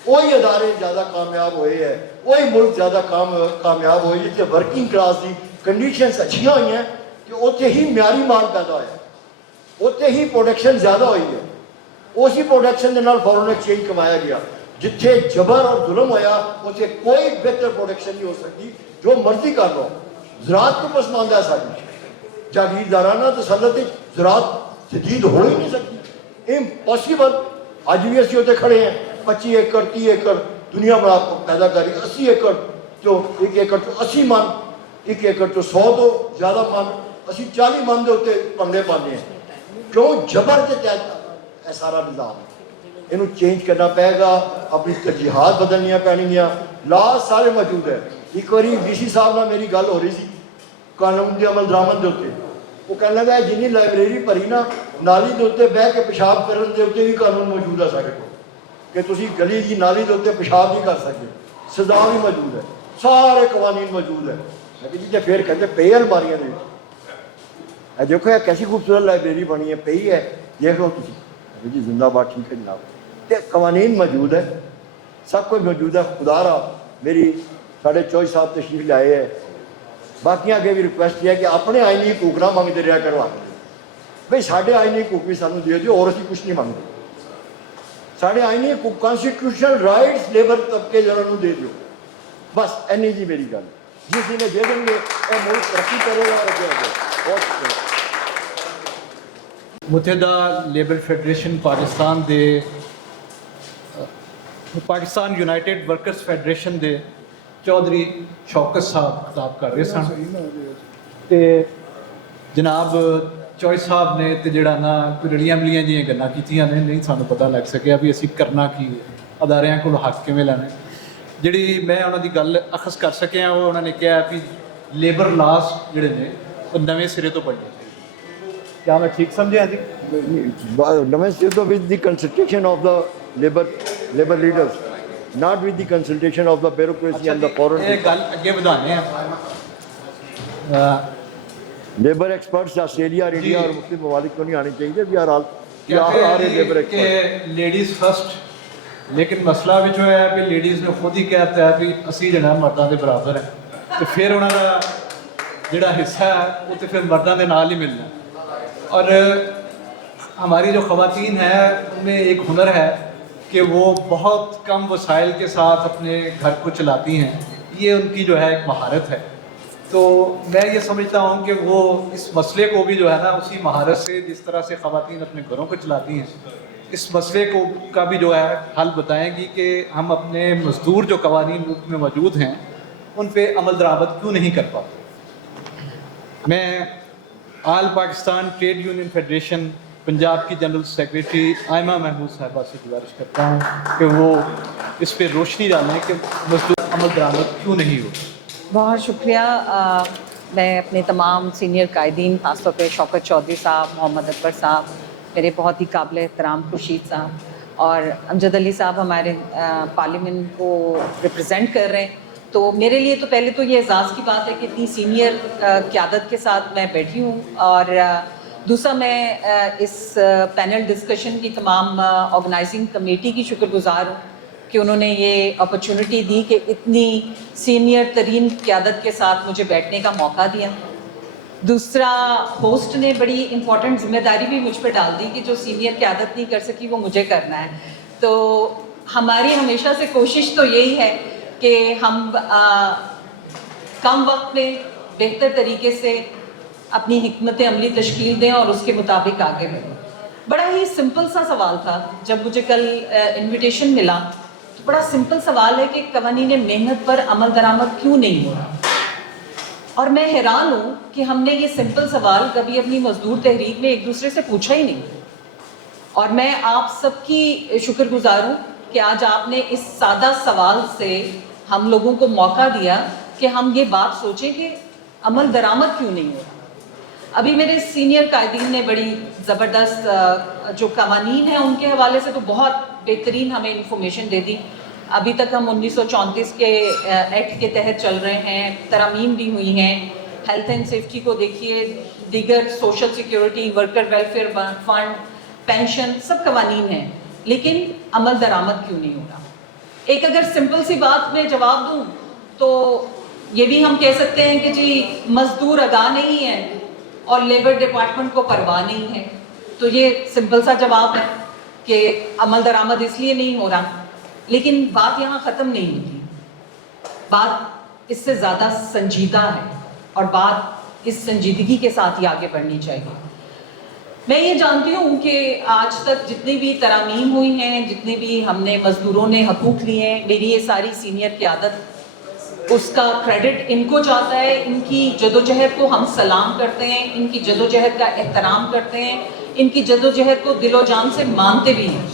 वही अदारे ज़्यादा कामयाब हुए हैं वही मुल्क ज़्यादा कामयाब हुए जिससे वर्किंग क्लास की कंडीशनस अच्छियाँ हुई हैं कि उत्थे ही म्यारी माल पैदा होया उत्थे ही प्रोडक्शन ज़्यादा हुई है उसी प्रोडक्शन के नाल फॉरेन एक्सचेंज कमाया गया जिथे जबर और जुल्म होया उत्थे कोई बेहतर प्रोडक्शन नहीं हो सकती जो मर्जी कर लो ज़राअत को पसमानदा है साड़ी जागीरदाराना तसल्लुत ज़राअत जदीद हो ही नहीं सकती इम्पॉसिबल अज भी असी उत्ते खड़े हैं 25 एकड़ 30 एकड़ दुनिया बड़ा पैदा करी 80 एकड़ तो 1 एकड़ तो 80 मन 1 एकड़ तो 100 तो ज़्यादा मन असी 40 मन के उत्ते पंगे पाने हैं क्यों जबर के तहत यह सारा निज़ाम इनू चेंज करना पेगा अपनी तरजीहात बदलनिया पैणगियां ला सारे मौजूद है एक बार DC साहब नाल मेरी गल हो रही थी कानून के अमल दरामद के उत्ते वो कहने लगा जिन्नी लाइब्रेरी भरी ना नाली के उत्ते बह के पेशाब करने के उत्ते भी कानून मौजूद है साढ़े को कि तुसी गली की नाली के उत्ते पेशाब नहीं कर सकते सजा भी मौजूद है सारे कवानीन मौजूद है लेकिन जी फिर कहते पे अलमारियां ने देखो यह कैसी खूबसूरत लाइब्रेरी बनी है पई है देख लो तुसी जी जिंदाबाद ठीक है जनाब तो कवानीन मौजूद है सब कुछ मौजूद है खुदा रहा मेरी साढ़े चौधरी साहब तशरीफ लाए है बाकी अगे भी रिक्वेस्ट है कि अपने आईनी हकूक ना मंगते रहा करवा भाई साढ़े आईनी हकूक भी सानू दे दो और असीं कुछ नहीं मंगते साढ़े आईनी हकूक कॉन्स्टिट्यूशनल राइट्स लेबर तबके जरा दे दो बस इन्नी जी मेरी गल जिस दिन दे देंगे और मुल्क तरक्की करेगा और अगे बहुत मुतहदा लेबर फेडरेशन पाकिस्तान दे पाकिस्तान यूनाइटेड वर्कर्स फेडरेशन दे चौधरी शौकत साहब खिताब कर रहे सन ते जनाब चौधरी साहब ने तो जिहड़ा ना कोई रलियां मिलियां जिहियां गल्लां कीतियां ने नहीं सानू पता लग सकिया भी असीं करना की अदारियां कोल हक किवें लैणे जिहड़ी मैं उन्हां दी गल अखज़ कर सकिया वो उन्होंने कहा भी लेबर लॉस जिहड़े ने वो नवें सिरे तो बनने चाहिए क्या मैं ठीक समझिया जी नवें सिरे तो with the consultation of the labour leaders not with the consultation of the bureaucracy and the foreign ये गल अगे बढ़ाने लेबर एक्सपर्ट्स ऑस्ट्रेलिया इंडिया और मुस्लिम ममालिक को नहीं आने चाहिए भी यार लेबर एक्सपर्ट लेडीज़ फर्स्ट लेकिन मसला भी जो है भी लेडीज़ ने खुद ही कहता है भी असी जो मर्दों के बराबर है तो फिर उन्होंने जोड़ा हिस्सा है वो तो फिर मर्दों के नाल ही मिलना और हमारी जो ख़वातीन है उनमें एक हुनर है कि वो बहुत कम वसाइल के साथ अपने घर को चलाती हैं ये उनकी जो है एक महारत है तो मैं ये समझता हूँ कि वो इस मसले को भी जो है ना उसी महारत से जिस तरह से ख़वातीन अपने घरों को चलाती हैं इस मसले को का भी जो है हल बताएंगी कि हम अपने मजदूर जो कवानीन मुल्क में मौजूद हैं उन पर अमल दरामद क्यों नहीं कर पाते। मैं all Pakistan trade union federation Punjab की जनरल सेक्रेटरी आयमा महमूद साहिबा से गुजारिश करता हूँ कि वो इस पर रोशनी डालें कि मजदूर अमल दरामद क्यों नहीं हो। बहुत शुक्रिया। मैं अपने तमाम सीनियर कायदीन खासतौर पे शौकत चौधरी साहब, मोहम्मद अकबर साहब, मेरे बहुत ही काबिल एहतराम खुर्शीद साहब और अमजद अली साहब हमारे पार्लियामेंट को रिप्रेजेंट कर रहे हैं तो मेरे लिए तो पहले तो ये एजाज़ की बात है कि इतनी सीनियर क़यादत के साथ मैं बैठी हूँ और दूसरा मैं इस पैनल डिस्कशन की तमाम ऑर्गेनाइजिंग कमेटी की शुक्रगुजार हूँ कि उन्होंने ये अपॉर्चुनिटी दी कि इतनी सीनियर तरीन क़यादत के साथ मुझे बैठने का मौका दिया। दूसरा होस्ट ने बड़ी इम्पोर्टेंट जिम्मेदारी भी मुझ पर डाल दी कि जो सीनियर क़यादत नहीं कर सकी वो मुझे करना है। तो हमारी हमेशा से कोशिश तो यही है कि हम कम वक्त में बेहतर तरीके से अपनी हिकमत अमली तश्कील दें और उसके मुताबिक आगे बढ़ें। बड़ा ही सिंपल सा सवाल था जब मुझे कल इनविटेशन मिला तो बड़ा सिंपल सवाल है कि कवानीन मेहनत पर अमल दरामद क्यों नहीं हो रहा। اور میں حیران ہوں کہ ہم نے یہ سمپل سوال کبھی اپنی مزدور تحریک میں ایک دوسرے سے پوچھا ہی نہیں. اور میں آپ سب کی شکر گزار ہوں کہ آج آپ نے اس سادہ سوال سے ہم لوگوں کو موقع دیا کہ ہم یہ بات سوچیں کہ عمل درآمد کیوں نہیں ہو رہا. ابھی میرے سینئر قائدین نے بڑی زبردست جو قوانین ہیں ان کے حوالے سے تو بہت بہترین ہمیں انفارمیشن دے دی. ابھی تک ہم 1934 کے ایکٹ کے تحت چل رہے ہیں, ترامیم بھی ہوئی ہیں. ہیلتھ اینڈ سیفٹی کو دیکھیے, دیگر social security, worker welfare fund, pension, سب قوانین ہیں, لیکن عمل درآمد کیوں نہیں ہو رہا. ایک اگر سمپل سی بات میں جواب دوں تو یہ بھی ہم کہہ سکتے ہیں کہ جی مزدور آگاہ نہیں ہے اور لیبر ڈپارٹمنٹ کو پرواہ نہیں ہے. تو یہ سمپل سا جواب ہے کہ عمل درآمد اس لیے نہیں ہو رہا. لیکن بات یہاں ختم نہیں ہوتی, بات اس سے زیادہ سنجیدہ ہے اور بات اس سنجیدگی کے ساتھ ہی آگے بڑھنی چاہیے. میں یہ جانتی ہوں کہ آج تک جتنی بھی ترامیم ہوئی ہیں, جتنے بھی ہم نے مزدوروں نے حقوق لیے ہیں, میری یہ ساری سینئر قیادت اس کا کریڈٹ ان کو جاتا ہے. ان کی جدوجہد کو ہم سلام کرتے ہیں, ان کی جدوجہد کا احترام کرتے ہیں, ان کی جدوجہد کو دل و جان سے مانتے بھی ہیں.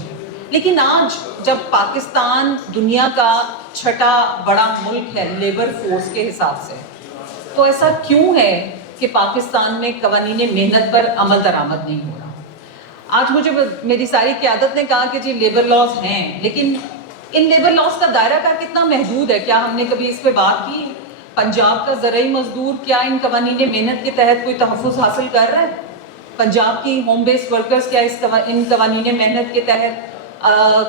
لیکن آج جب پاکستان دنیا کا چھٹا بڑا ملک ہے لیبر فورس کے حساب سے, تو ایسا کیوں ہے کہ پاکستان میں قوانین محنت پر عمل درآمد نہیں ہو رہا. آج مجھے میری ساری قیادت نے کہا کہ جی لیبر لاز ہیں, لیکن ان لیبر لاز کا دائرہ کار کتنا محدود ہے. کیا ہم نے کبھی اس پہ بات کی؟ پنجاب کا زرعی مزدور کیا ان قوانین محنت کے تحت کوئی تحفظ حاصل کر رہا ہے؟ پنجاب کی ہوم بیس ورکرز کیا ان قوانین محنت کے تحت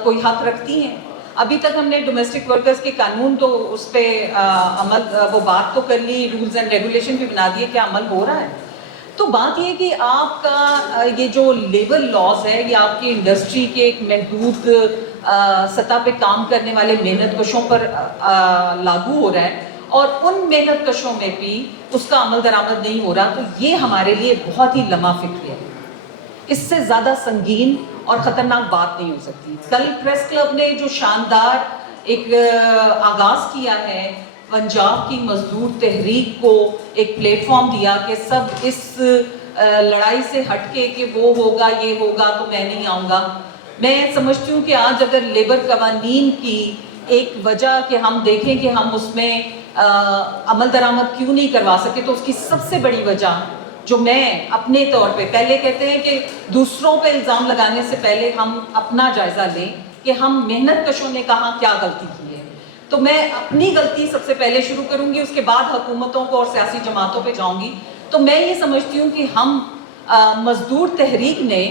کوئی حق رکھتی ہیں؟ ابھی تک ہم نے ڈومیسٹک ورکرز کے قانون تو اس پہ عمل وہ بات تو کر لی, رولز اینڈ ریگولیشن بھی بنا دیے, کیا عمل ہو رہا ہے؟ تو بات یہ کہ آپ کا یہ جو لیبر لاز ہے یہ آپ کی انڈسٹری کے ایک محدود سطح پہ کام کرنے والے محنت کشوں پر لاگو ہو رہا ہے, اور ان محنت کشوں میں بھی اس کا عمل درآمد نہیں ہو رہا. تو یہ ہمارے لیے بہت ہی لمحہ فکر ہے. اس سے زیادہ سنگین اور خطرناک بات نہیں ہو سکتی. کل پریس کلب نے جو شاندار ایک آغاز کیا ہے, پنجاب کی مزدور تحریک کو ایک پلیٹ فارم دیا کہ سب اس لڑائی سے ہٹ کے کہ وہ ہوگا یہ ہوگا تو میں نہیں آؤں گا. میں سمجھتی ہوں کہ آج اگر لیبر قوانین کی ایک وجہ کہ ہم دیکھیں کہ ہم اس میں عمل درآمد کیوں نہیں کروا سکے, تو اس کی سب سے بڑی وجہ جو میں اپنے طور پہ, پہلے کہتے ہیں کہ دوسروں پہ الزام لگانے سے پہلے ہم اپنا جائزہ لیں کہ ہم محنت کشوں نے کہاں کیا غلطی کی ہے. تو میں اپنی غلطی سب سے پہلے شروع کروں گی, اس کے بعد حکومتوں کو اور سیاسی جماعتوں پہ جاؤں گی. تو میں یہ سمجھتی ہوں کہ ہم مزدور تحریک نے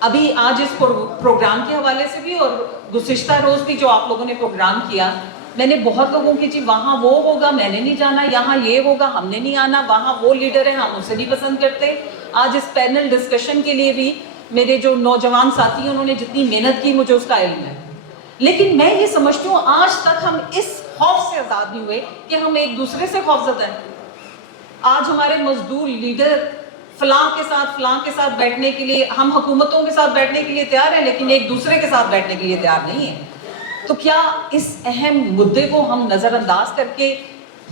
ابھی آج اس پروگرام کے حوالے سے بھی اور گزشتہ روز بھی جو آپ لوگوں نے پروگرام کیا, میں نے بہت لوگوں کی جی وہاں وہ ہوگا میں نے نہیں جانا, یہاں یہ ہوگا ہم نے نہیں آنا, وہاں وہ لیڈر ہیں ہم اسے نہیں پسند کرتے. آج اس پینل ڈسکشن کے لیے بھی میرے جو نوجوان ساتھی ہیں انہوں نے جتنی محنت کی مجھے اس کا علم ہے. لیکن میں یہ سمجھتی ہوں آج تک ہم اس خوف سے آزاد نہیں ہوئے کہ ہم ایک دوسرے سے خوفزدہ ہیں. آج ہمارے مزدور لیڈر فلاں کے ساتھ بیٹھنے کے لیے, ہم حکومتوں کے ساتھ بیٹھنے کے لیے تیار ہیں لیکن ایک دوسرے کے ساتھ بیٹھنے کے لیے تیار نہیں ہیں. تو کیا اس اہم مدعے کو ہم نظر انداز کر کے